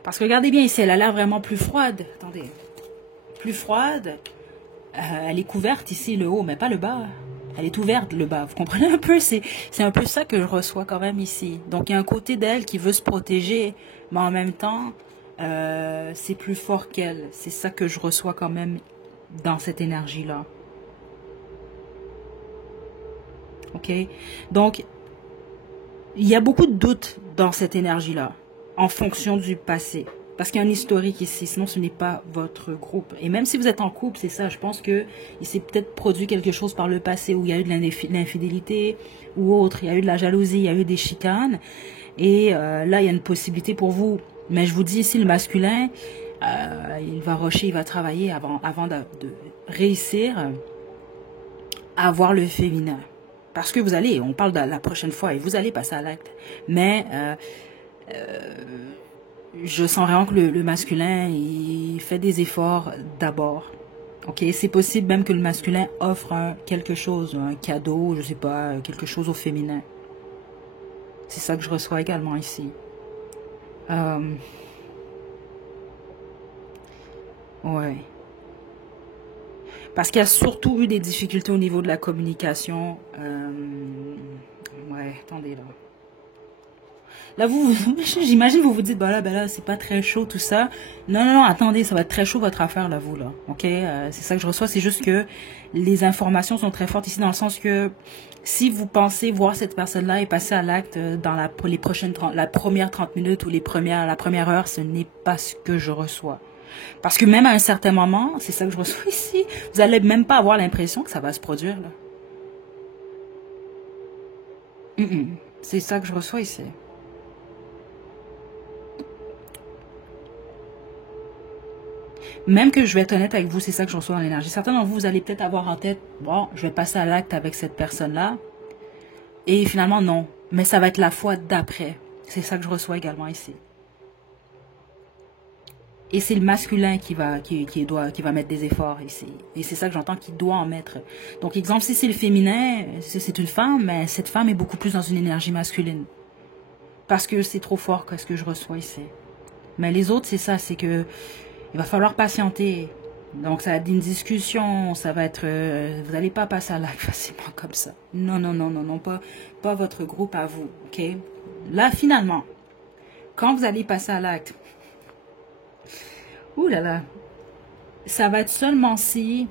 Parce que regardez bien ici, elle a l'air vraiment plus froide. Attendez, plus froide. Elle est couverte ici, le haut, mais pas le bas. Elle est ouverte, le bas. Vous comprenez un peu? C'est un peu ça que je reçois quand même ici. Donc, il y a un côté d'elle qui veut se protéger, mais en même temps, c'est plus fort qu'elle. C'est ça que je reçois quand même dans cette énergie-là. OK? Donc, il y a beaucoup de doutes dans cette énergie-là, en fonction du passé. Parce qu'il y a un historique ici, sinon ce n'est pas votre groupe. Et même si vous êtes en couple, c'est ça, je pense que il s'est peut-être produit quelque chose par le passé où il y a eu de l'infidélité ou autre, il y a eu de la jalousie, il y a eu des chicanes. Et là, il y a une possibilité pour vous. Mais je vous dis ici, le masculin, il va rusher, il va travailler avant de réussir à avoir le féminin. Parce que vous allez, on parle de la prochaine fois, et vous allez passer à l'acte. Mais je sens vraiment que le masculin, il fait des efforts d'abord. Ok, c'est possible même que le masculin offre quelque chose, un cadeau, je sais pas, quelque chose au féminin. C'est ça que je reçois également ici. Ouais. Parce qu'il y a surtout eu des difficultés au niveau de la communication. Ouais, attendez là. Là, j'imagine, vous vous dites, bah là, c'est pas très chaud, tout ça. Non, non, non, attendez, ça va être très chaud votre affaire, là, vous, là. OK? C'est ça que je reçois. C'est juste que les informations sont très fortes ici, dans le sens que si vous pensez voir cette personne-là et passer à l'acte dans les prochaines la première 30 minutes ou la première heure, ce n'est pas ce que je reçois. Parce que même à un certain moment, c'est ça que je reçois ici, vous allez même pas avoir l'impression que ça va se produire, là. C'est ça que je reçois ici. Même que je vais être honnête avec vous, c'est ça que je reçois dans l'énergie. Certains d'entre vous, vous allez peut-être avoir en tête, bon, je vais passer à l'acte avec cette personne-là. Et finalement, non. Mais ça va être la fois d'après. C'est ça que je reçois également ici. Et c'est le masculin qui va mettre des efforts ici. Et c'est ça que j'entends qu'il doit en mettre. Donc, exemple, si c'est le féminin, c'est une femme, mais cette femme est beaucoup plus dans une énergie masculine. Parce que c'est trop fort que ce que je reçois ici. Mais les autres, c'est ça, c'est que il va falloir patienter. Donc, ça va être une discussion, ça va être... vous n'allez pas passer à l'acte facilement comme ça. Non, non, non, non, non, pas votre groupe à vous, ok? Là, finalement, quand vous allez passer à l'acte, ouh là là, ça va être seulement si...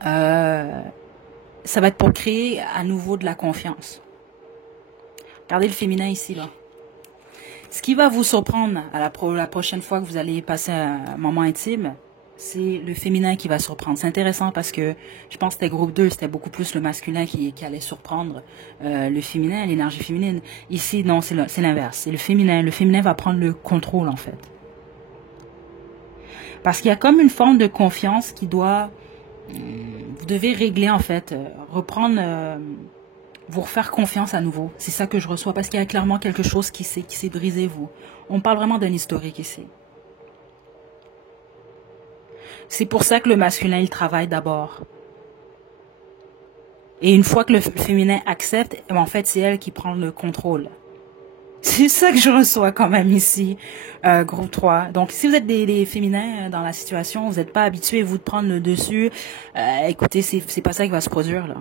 ça va être pour créer à nouveau de la confiance. Regardez le féminin ici, là. Ce qui va vous surprendre à la prochaine fois que vous allez passer un moment intime, c'est le féminin qui va surprendre. C'est intéressant parce que je pense que c'était groupe 2, c'était beaucoup plus le masculin qui allait surprendre le féminin, l'énergie féminine. Ici, non, c'est l'inverse. C'est le féminin. Le féminin va prendre le contrôle, en fait. Parce qu'il y a comme une forme de confiance qui doit... vous devez régler, en fait, reprendre... vous refaire confiance à nouveau. C'est ça que je reçois parce qu'il y a clairement quelque chose qui s'est brisé, vous. On parle vraiment d'un historique ici. C'est pour ça que le masculin, il travaille d'abord. Et une fois que le féminin accepte, en fait, c'est elle qui prend le contrôle. C'est ça que je reçois quand même ici, groupe 3. Donc, si vous êtes des féminins dans la situation, vous n'êtes pas habitués, vous, de prendre le dessus, écoutez, c'est pas ça qui va se produire, là.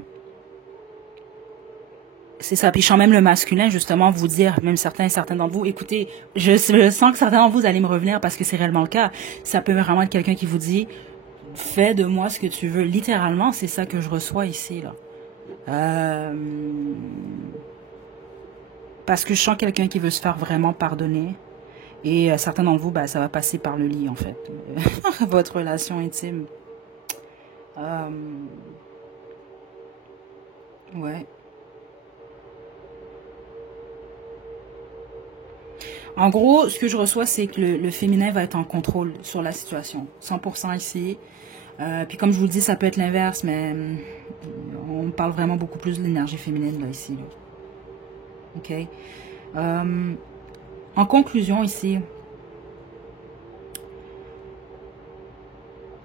C'est ça. Puis je sens même le masculin, justement, vous dire, même certains d'entre vous, écoutez, je sens que certains d'entre vous allez me revenir parce que c'est réellement le cas. Ça peut vraiment être quelqu'un qui vous dit, fais de moi ce que tu veux. Littéralement, c'est ça que je reçois ici, là. Parce que je sens quelqu'un qui veut se faire vraiment pardonner. Et certains d'entre vous, bah, ça va passer par le lit, en fait. Votre relation intime. Ouais. En gros, ce que je reçois, c'est que le féminin va être en contrôle sur la situation. 100% ici. Puis comme je vous le dis, ça peut être l'inverse, mais on parle vraiment beaucoup plus de l'énergie féminine, là, ici. Là. OK? En conclusion, ici,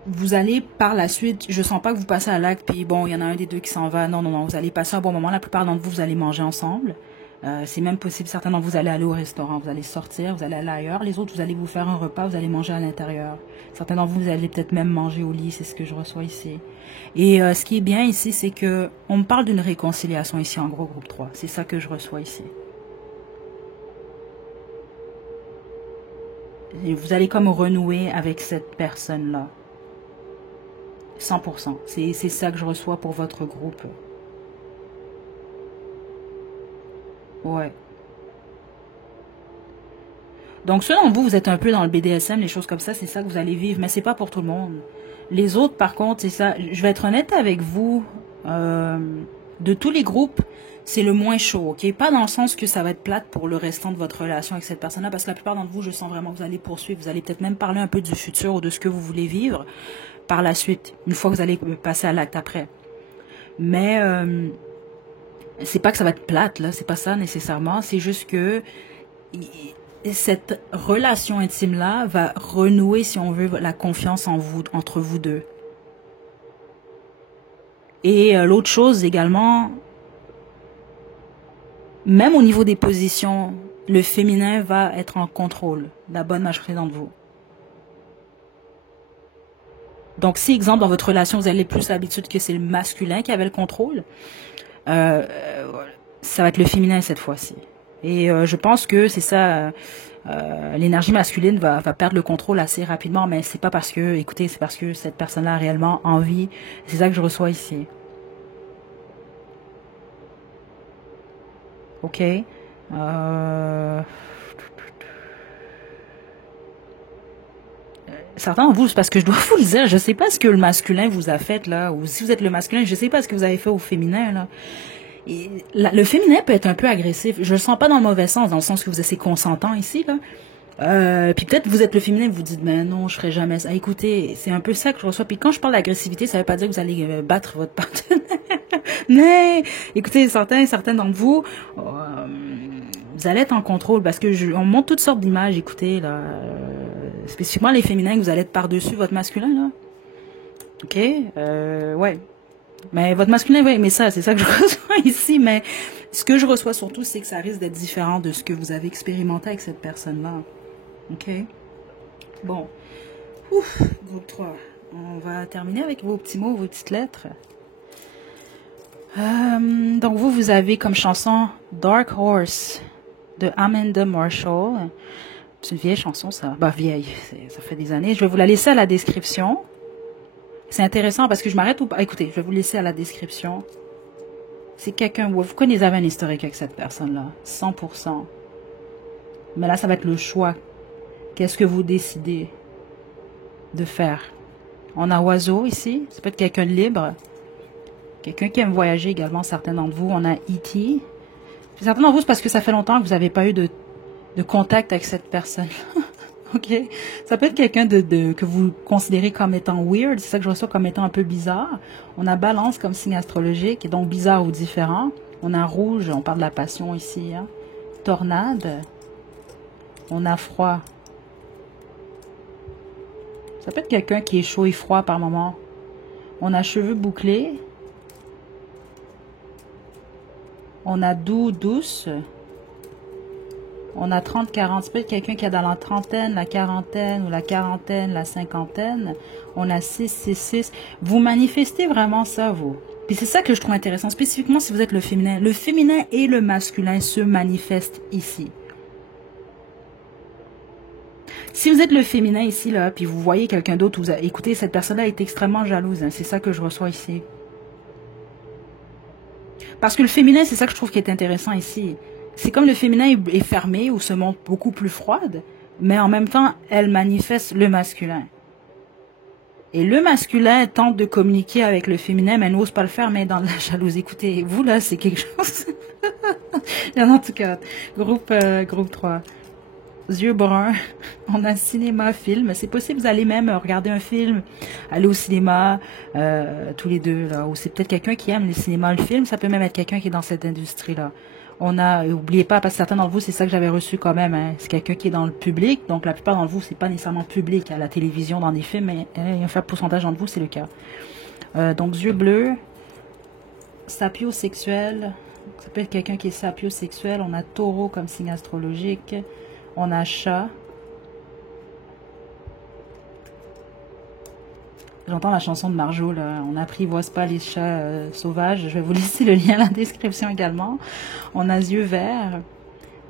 vous allez par la suite, je sens pas que vous passez à l'acte, puis bon, il y en a un des deux qui s'en va. Non, non, non, vous allez passer un bon moment. La plupart d'entre vous, vous allez manger ensemble. C'est même possible, certains d'entre vous, vous allez aller au restaurant, vous allez sortir, vous allez aller ailleurs. Les autres, vous allez vous faire un repas, vous allez manger à l'intérieur. Certains d'entre vous, vous allez peut-être même manger au lit, c'est ce que je reçois ici. Et ce qui est bien ici, c'est que on me parle d'une réconciliation ici, en gros, groupe 3. C'est ça que je reçois ici. Et vous allez comme renouer avec cette personne-là. 100%. C'est ça que je reçois pour votre groupe. Ouais. Donc, selon vous, vous êtes un peu dans le BDSM, les choses comme ça, c'est ça que vous allez vivre, mais c'est pas pour tout le monde. Les autres, par contre, c'est ça. Je vais être honnête avec vous. De tous les groupes, c'est le moins chaud, ok? Pas dans le sens que ça va être plate pour le restant de votre relation avec cette personne-là, parce que la plupart d'entre vous, je sens vraiment que vous allez poursuivre. Vous allez peut-être même parler un peu du futur ou de ce que vous voulez vivre par la suite, une fois que vous allez passer à l'acte après. Mais c'est pas que ça va être plate, là, c'est pas ça nécessairement. C'est juste que cette relation intime-là va renouer, si on veut, la confiance en vous, entre vous deux. Et l'autre chose également, même au niveau des positions, le féminin va être en contrôle, la bonne majorité d'entre vous. Donc, si, exemple, dans votre relation, vous avez plus l'habitude que c'est le masculin qui avait le contrôle, euh, ça va être le féminin cette fois-ci. Et je pense que c'est ça, l'énergie masculine va perdre le contrôle assez rapidement, mais c'est pas parce que, écoutez, c'est parce que cette personne-là a réellement envie. C'est ça que je reçois ici. OK? Certains d'entre vous, c'est parce que je dois vous le dire, je sais pas ce que le masculin vous a fait là, ou si vous êtes le masculin, je sais pas ce que vous avez fait au féminin là. Et le féminin peut être un peu agressif. Je le sens pas dans le mauvais sens, dans le sens que vous êtes assez consentant ici là. Puis peut-être vous êtes le féminin, vous dites mais non, je ferai jamais ça. Écoutez, c'est un peu ça que je reçois. Puis quand je parle d'agressivité, ça veut pas dire que vous allez battre votre partenaire. Mais écoutez, certains d'entre vous, vous allez être en contrôle parce que on montre toutes sortes d'images. Écoutez là, spécifiquement les féminins, que vous allez être par-dessus votre masculin là. OK, ouais. Mais votre masculin, oui, mais ça, c'est ça que je reçois ici. Mais ce que je reçois surtout, c'est que ça risque d'être différent de ce que vous avez expérimenté avec cette personne-là. OK? Bon. Ouf, groupe 3. On va terminer avec vos petits mots, vos petites lettres. Donc, vous avez comme chanson Dark Horse de Amanda Marshall. C'est une vieille chanson, ça. Bah, vieille, ça fait des années. Je vais vous la laisser à la description. C'est intéressant parce que je m'arrête ou pas. Écoutez, je vais vous laisser à la description. C'est quelqu'un, vous connaissez, un historique avec cette personne-là. 100%. Mais là, ça va être le choix. Qu'est-ce que vous décidez de faire? On a oiseau ici. Ça peut être quelqu'un de libre. Quelqu'un qui aime voyager également, certains d'entre vous. On a E.T. Certains d'entre vous, c'est parce que ça fait longtemps que vous n'avez pas eu de contact avec cette personne. OK? Ça peut être quelqu'un que vous considérez comme étant weird. C'est ça que je reçois comme étant un peu bizarre. On a balance comme signe astrologique, et donc bizarre ou différent. On a rouge, on parle de la passion ici. Hein? Tornade. On a froid. Ça peut être quelqu'un qui est chaud et froid par moment. On a cheveux bouclés. On a doux, douce. On a 30-40. Ça peut être quelqu'un qui est dans la trentaine, la quarantaine, ou la quarantaine, la cinquantaine. On a 6-6-6. Vous manifestez vraiment ça, vous. Puis c'est ça que je trouve intéressant, spécifiquement si vous êtes le féminin. Le féminin et le masculin se manifestent ici. Si vous êtes le féminin ici, là, puis vous voyez quelqu'un d'autre, écoutez, cette personne-là est extrêmement jalouse. Hein, c'est ça que je reçois ici. Parce que le féminin, c'est ça que je trouve qui est intéressant ici. C'est comme le féminin est fermé ou se montre beaucoup plus froide, mais en même temps, elle manifeste le masculin. Et le masculin tente de communiquer avec le féminin, mais n'ose pas le faire, mais dans la jalousie. Écoutez, vous là, c'est quelque chose. En tout cas, groupe 3. Yeux bruns, on a cinéma, film. C'est possible, vous allez même regarder un film, aller au cinéma, tous les deux, là. Ou c'est peut-être quelqu'un qui aime le cinéma, le film. Ça peut même être quelqu'un qui est dans cette industrie-là. On a, oubliez pas, parce que certains d'entre vous, c'est ça que j'avais reçu quand même, hein. C'est quelqu'un qui est dans le public. Donc, la plupart d'entre vous, c'est pas nécessairement public à la télévision, dans des films, mais un faible pourcentage d'entre vous, c'est le cas. Donc, yeux bleus, sapiosexuel. Ça peut être quelqu'un qui est sapiosexuel. On a taureau comme signe astrologique. On a chat. J'entends la chanson de Marjo, là. On n'apprivoise pas les chats sauvages. Je vais vous laisser le lien à la description également. On a yeux verts.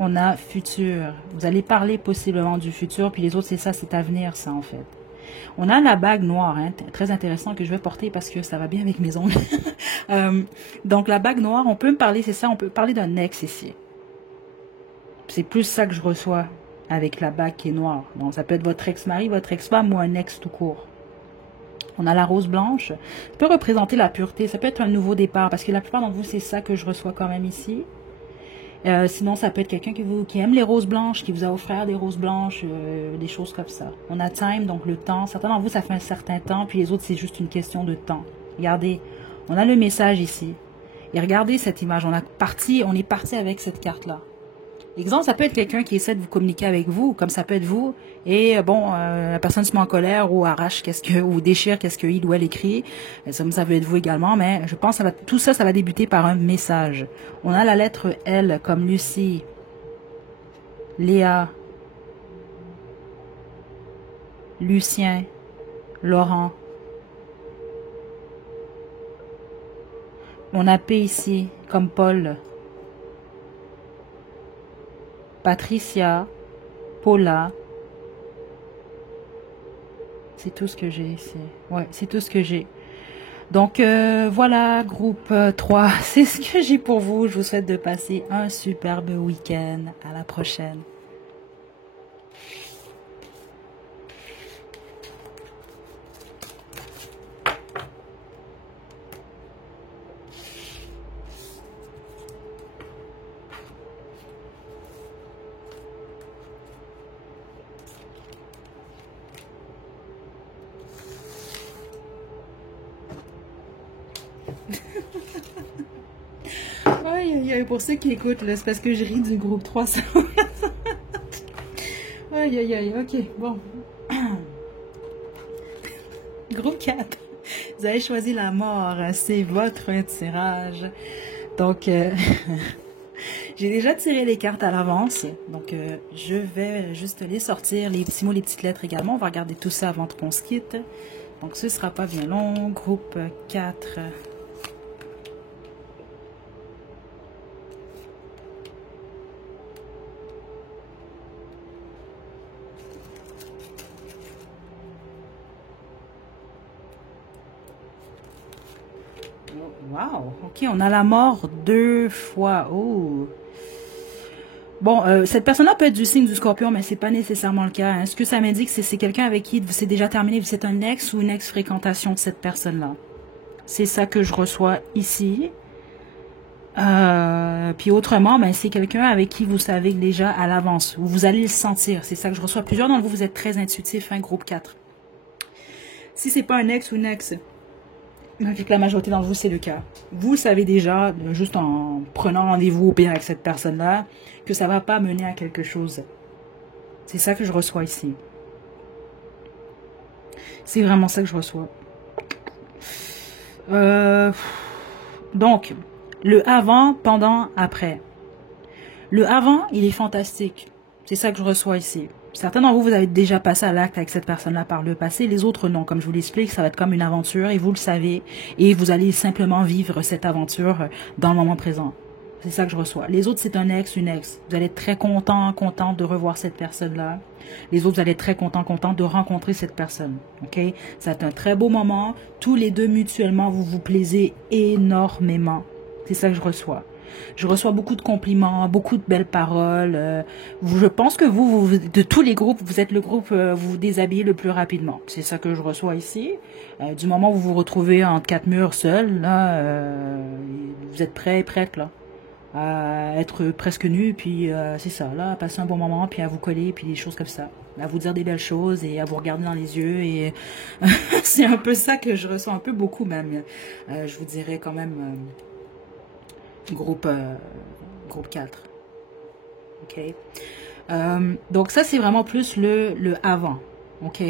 On a futur. Vous allez parler possiblement du futur. Puis les autres, c'est ça, c'est avenir, ça, en fait. On a la bague noire, hein, très intéressant, que je vais porter parce que ça va bien avec mes ongles. Donc, la bague noire, on peut me parler, c'est ça, on peut parler d'un ex ici. C'est plus ça que je reçois avec la bague qui est noire. Donc, ça peut être votre ex-mari, votre ex-femme ou un ex tout court. On a la rose blanche. Ça peut représenter la pureté. Ça peut être un nouveau départ parce que la plupart d'entre vous, c'est ça que je reçois quand même ici. Sinon, ça peut être quelqu'un qui aime les roses blanches, qui vous a offert des roses blanches, des choses comme ça. On a time, donc le temps. Certains d'entre vous, ça fait un certain temps, puis les autres, c'est juste une question de temps. Regardez, on a le message ici. Et regardez cette image. On est parti avec cette carte-là. L'exemple, ça peut être quelqu'un qui essaie de vous communiquer avec vous, comme ça peut être vous, et bon, la personne se met en colère ou arrache ou déchire qu'est-ce qu'il ou elle écrit. Ça peut être vous également, mais je pense que tout ça, ça va débuter par un message. On a la lettre L comme Lucie, Léa, Lucien, Laurent, On a P ici, comme Paul, Patricia, Paula. C'est tout ce que j'ai ici. Ouais, c'est tout ce que j'ai. Donc voilà, groupe 3, c'est ce que j'ai pour vous. Je vous souhaite de passer un superbe week-end. À la prochaine. Aïe, aïe, aïe, pour ceux qui écoutent, c'est parce que je ris du groupe 3. Aïe, aïe, aïe, ok, bon. Groupe 4. Vous avez choisi la mort, c'est votre tirage. Donc, j'ai déjà tiré les cartes à l'avance. Donc, je vais juste les sortir, les petits mots, les petites lettres également. On va regarder tout ça avant qu'on se quitte. Donc, ce ne sera pas bien long. Groupe 4. Wow, ok, on a la mort 2 fois. Oh. Bon, cette personne-là peut être du signe du Scorpion, mais c'est pas nécessairement le cas. Est-ce que ça m'indique que c'est quelqu'un avec qui c'est déjà terminé, c'est un ex ou une ex-fréquentation de cette personne-là? C'est ça que je reçois ici. Puis autrement, ben, c'est quelqu'un avec qui vous savez déjà à l'avance. Vous allez le sentir. C'est ça que je reçois. Plusieurs d'entre vous, vous êtes très intuitifs, hein, groupe 4. Si c'est pas un ex ou une ex, avec la majorité d'entre vous, c'est le cas. Vous savez déjà, juste en prenant rendez-vous au pire avec cette personne-là, que ça va pas mener à quelque chose. C'est ça que je reçois ici. C'est vraiment ça que je reçois. Donc, le avant, pendant, après. Le avant, il est fantastique. C'est ça que je reçois ici. Certains d'entre vous, vous avez déjà passé à l'acte avec cette personne-là par le passé. Les autres, non. Comme je vous l'explique, ça va être comme une aventure et vous le savez. Et vous allez simplement vivre cette aventure dans le moment présent. C'est ça que je reçois. Les autres, c'est un ex, une ex. Vous allez être très content, contente de revoir cette personne-là. Les autres, vous allez être très content, contente de rencontrer cette personne. OK? Ça va être un très beau moment. Tous les deux, mutuellement, vous vous plaisez énormément. C'est ça que je reçois. Je reçois beaucoup de compliments, beaucoup de belles paroles. Je pense que vous, de tous les groupes, vous êtes le groupe, vous vous déshabillez le plus rapidement. C'est ça que je reçois ici. Du moment où vous vous retrouvez entre quatre murs seul, là, vous êtes prêt et prête, là, à être presque nu, puis c'est ça, là, à passer un bon moment, puis à vous coller, puis des choses comme ça. À vous dire des belles choses et à vous regarder dans les yeux. Et c'est un peu ça que je ressens un peu beaucoup même. Je vous dirais quand même... groupe 4. OK. Donc ça, c'est vraiment plus le avant. OK.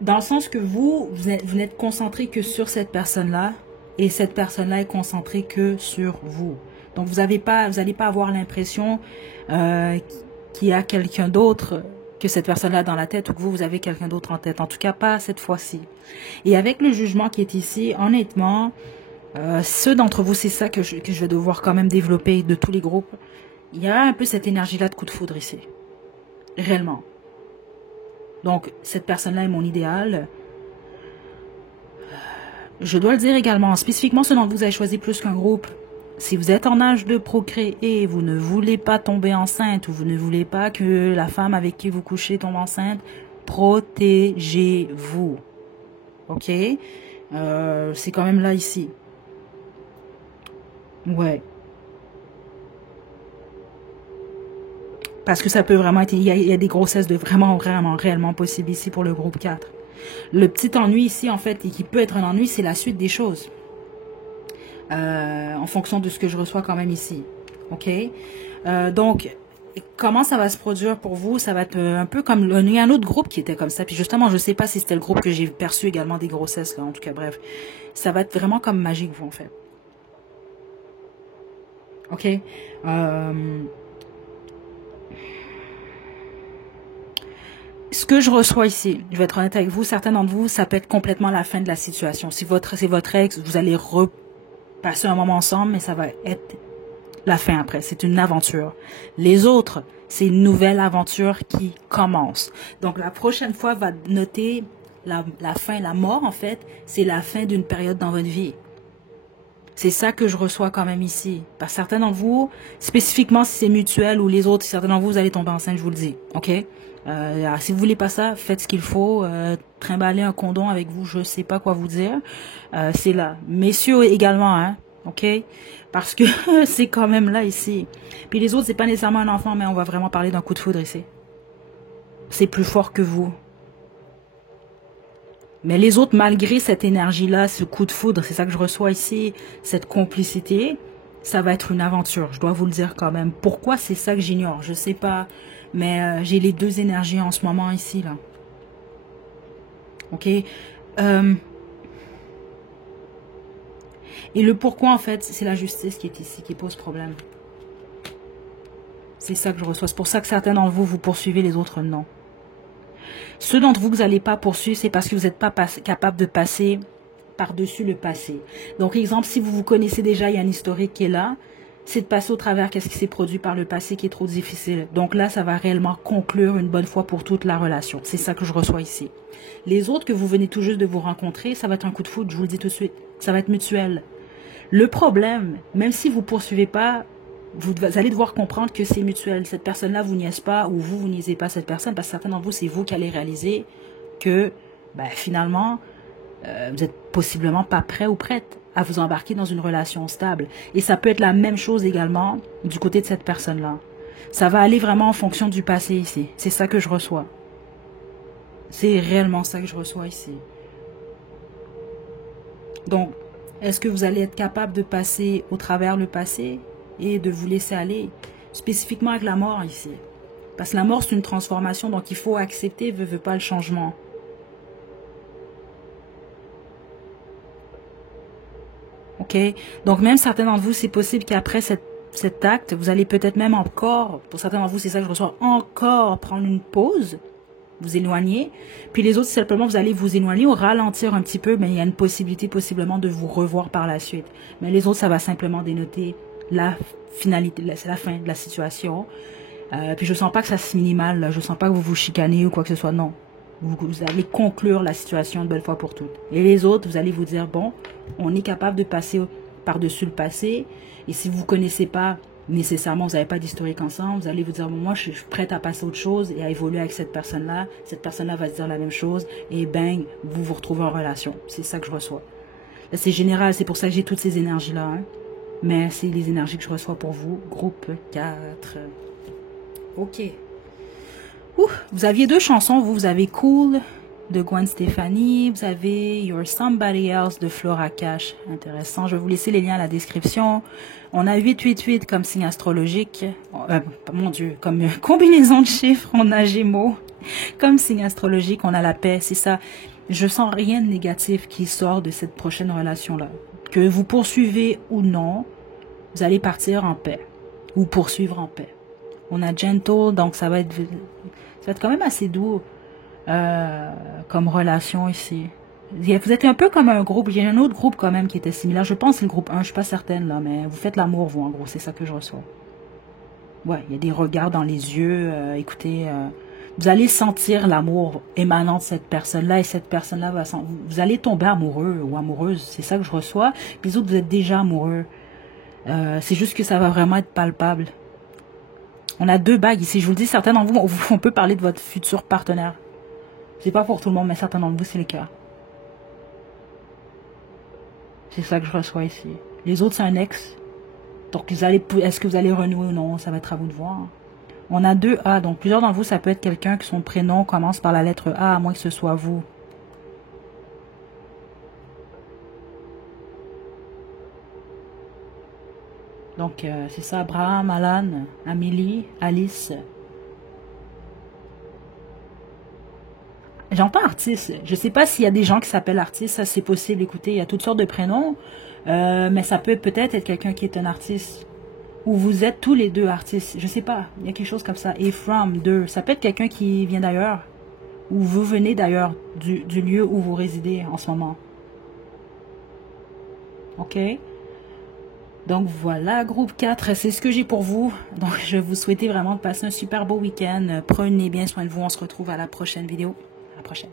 Dans le sens que vous n'êtes concentré que sur cette personne-là et cette personne-là est concentrée que sur vous. Donc vous n'allez pas avoir l'impression qu'il y a quelqu'un d'autre que cette personne-là dans la tête ou que vous avez quelqu'un d'autre en tête. En tout cas, pas cette fois-ci. Et avec le jugement qui est ici, honnêtement, ceux d'entre vous, c'est ça que je vais devoir quand même développer de tous les groupes. Il y a un peu cette énergie-là de coup de foudre ici. Réellement. Donc, cette personne-là est mon idéal. Je dois le dire également, spécifiquement ceux dont vous avez choisi plus qu'un groupe. Si vous êtes en âge de procréer, vous ne voulez pas tomber enceinte ou vous ne voulez pas que la femme avec qui vous couchez tombe enceinte, protégez-vous. OK? C'est quand même là, ici. Ouais. Parce que ça peut vraiment être... Il y a des grossesses de vraiment, réellement possibles ici pour le groupe 4. Le petit ennui ici, en fait, et qui peut être un ennui, c'est la suite des choses. En fonction de ce que je reçois quand même ici. OK? Donc, comment ça va se produire pour vous? Ça va être un peu comme... Il y a un autre groupe qui était comme ça. Puis justement, je ne sais pas si c'était le groupe que j'ai perçu également des grossesses. Là. En tout cas, bref. Ça va être vraiment comme magique, vous, en fait. OK? Ce que je reçois ici, je vais être honnête avec vous, certains d'entre vous, ça peut être complètement la fin de la situation. Si c'est votre ex, vous allez repasser un moment ensemble, mais ça va être la fin après. C'est une aventure. Les autres, c'est une nouvelle aventure qui commence. Donc la prochaine fois, va noter la fin, la mort en fait, c'est la fin d'une période dans votre vie. C'est ça que je reçois quand même ici. Par certains d'entre vous, spécifiquement si c'est mutuel ou les autres, certains d'entre vous, vous allez tomber enceinte, je vous le dis. OK? Si vous voulez pas ça, faites ce qu'il faut. Trimballer un condom avec vous, je sais pas quoi vous dire. C'est là. Messieurs également, hein? OK? Parce que c'est quand même là ici. Puis les autres, c'est pas nécessairement un enfant, mais on va vraiment parler d'un coup de foudre ici. C'est plus fort que vous. Mais les autres, malgré cette énergie-là, ce coup de foudre, c'est ça que je reçois ici, cette complicité, ça va être une aventure, je dois vous le dire quand même. Pourquoi c'est ça que j'ignore? Je sais pas, mais j'ai les deux énergies en ce moment ici, là. OK? Et le pourquoi, en fait, c'est la justice qui est ici, qui pose problème. C'est ça que je reçois. C'est pour ça que certains d'entre vous, vous poursuivez, les autres, non. Ceux d'entre vous que vous n'allez pas poursuivre, c'est parce que vous n'êtes pas capable de passer par-dessus le passé. Donc, exemple, si vous vous connaissez déjà, il y a un historique qui est là, c'est de passer au travers qu'est-ce qui s'est produit par le passé qui est trop difficile. Donc là, ça va réellement conclure une bonne fois pour toute la relation. C'est ça que je reçois ici. Les autres que vous venez tout juste de vous rencontrer, ça va être un coup de foudre, je vous le dis tout de suite. Ça va être mutuel. Le problème, même si vous ne poursuivez pas, vous allez devoir comprendre que c'est mutuel. Cette personne-là vous niaise pas ou vous niaisez pas cette personne parce que certains d'entre vous, c'est vous qui allez réaliser que finalement, vous êtes possiblement pas prêt ou prête à vous embarquer dans une relation stable. Et ça peut être la même chose également du côté de cette personne-là. Ça va aller vraiment en fonction du passé ici. C'est ça que je reçois. C'est réellement ça que je reçois ici. Donc, est-ce que vous allez être capable de passer au travers le passé et de vous laisser aller, spécifiquement avec la mort ici? Parce que la mort, c'est une transformation, donc il faut accepter, veut pas le changement. OK? Donc, même certains d'entre vous, c'est possible qu'après cet acte, vous allez peut-être même encore, pour certains d'entre vous, c'est ça que je reçois, encore prendre une pause, vous éloigner. Puis les autres, simplement, vous allez vous éloigner ou ralentir un petit peu, mais il y a une possibilité possiblement de vous revoir par la suite. Mais les autres, ça va simplement dénoter la finalité, c'est la fin de la situation. Puis je sens pas que ça se finit mal, là. Je sens pas que vous vous chicanez ou quoi que ce soit, non. Vous allez conclure la situation une bonne fois pour toutes. Et les autres, vous allez vous dire, bon, on est capable de passer par-dessus le passé. Et si vous ne connaissez pas nécessairement, vous n'avez pas d'historique ensemble, vous allez vous dire, bon, moi, je suis prête à passer à autre chose et à évoluer avec cette personne-là. Cette personne-là va se dire la même chose. Et bang, vous vous retrouvez en relation. C'est ça que je reçois. C'est général, c'est pour ça que j'ai toutes ces énergies-là. Hein. Mais c'est les énergies que je reçois pour vous. Groupe 4. OK. Vous aviez deux chansons, vous avez Cool de Gwen Stefani, vous avez You're Somebody Else de Flora Cash. Intéressant, je vais vous laisser les liens à la description. On a 888 comme signe astrologique. Mon Dieu, comme combinaison de chiffres, on a Gémeaux. Comme signe astrologique, on a la paix, c'est ça. Je sens rien de négatif qui sort de cette prochaine relation-là. Que vous poursuivez ou non, vous allez partir en paix. Ou poursuivre en paix. On a Gentle, donc ça va être quand même assez doux comme relation ici. Vous êtes un peu comme un groupe. Il y a un autre groupe quand même qui était similaire. Je pense que c'est le groupe 1, je suis pas certaine là, mais vous faites l'amour vous en gros, c'est ça que je reçois. Ouais, il y a des regards dans les yeux. Écoutez, vous allez sentir l'amour émanant de cette personne-là et cette personne-là va sentir. Vous allez tomber amoureux ou amoureuse, c'est ça que je reçois. Puis les autres, vous êtes déjà amoureux. C'est juste que ça va vraiment être palpable. On a deux bagues ici. Je vous le dis, certains d'entre vous, on peut parler de votre futur partenaire. C'est pas pour tout le monde, mais certains d'entre vous, c'est le cas. C'est ça que je reçois ici. Les autres, c'est un ex. Donc, est-ce que vous allez renouer ou non? Ça va être à vous de voir. On a deux A. Donc, plusieurs d'entre vous, ça peut être quelqu'un que son prénom commence par la lettre A, à moins que ce soit vous. Donc, c'est ça. Abraham, Alan, Amélie, Alice. J'entends artiste. Je sais pas s'il y a des gens qui s'appellent artiste. Ça, c'est possible. Écoutez, il y a toutes sortes de prénoms. Mais ça peut peut-être être quelqu'un qui est un artiste. Ou vous êtes tous les deux artistes. Je sais pas. Il y a quelque chose comme ça. Et from, deux. Ça peut être quelqu'un qui vient d'ailleurs. ou vous venez d'ailleurs du lieu où vous résidez en ce moment. Ok? Donc voilà, groupe 4, c'est ce que j'ai pour vous. Donc je vous souhaite vraiment de passer un super beau week-end. Prenez bien soin de vous. On se retrouve à la prochaine vidéo. À la prochaine.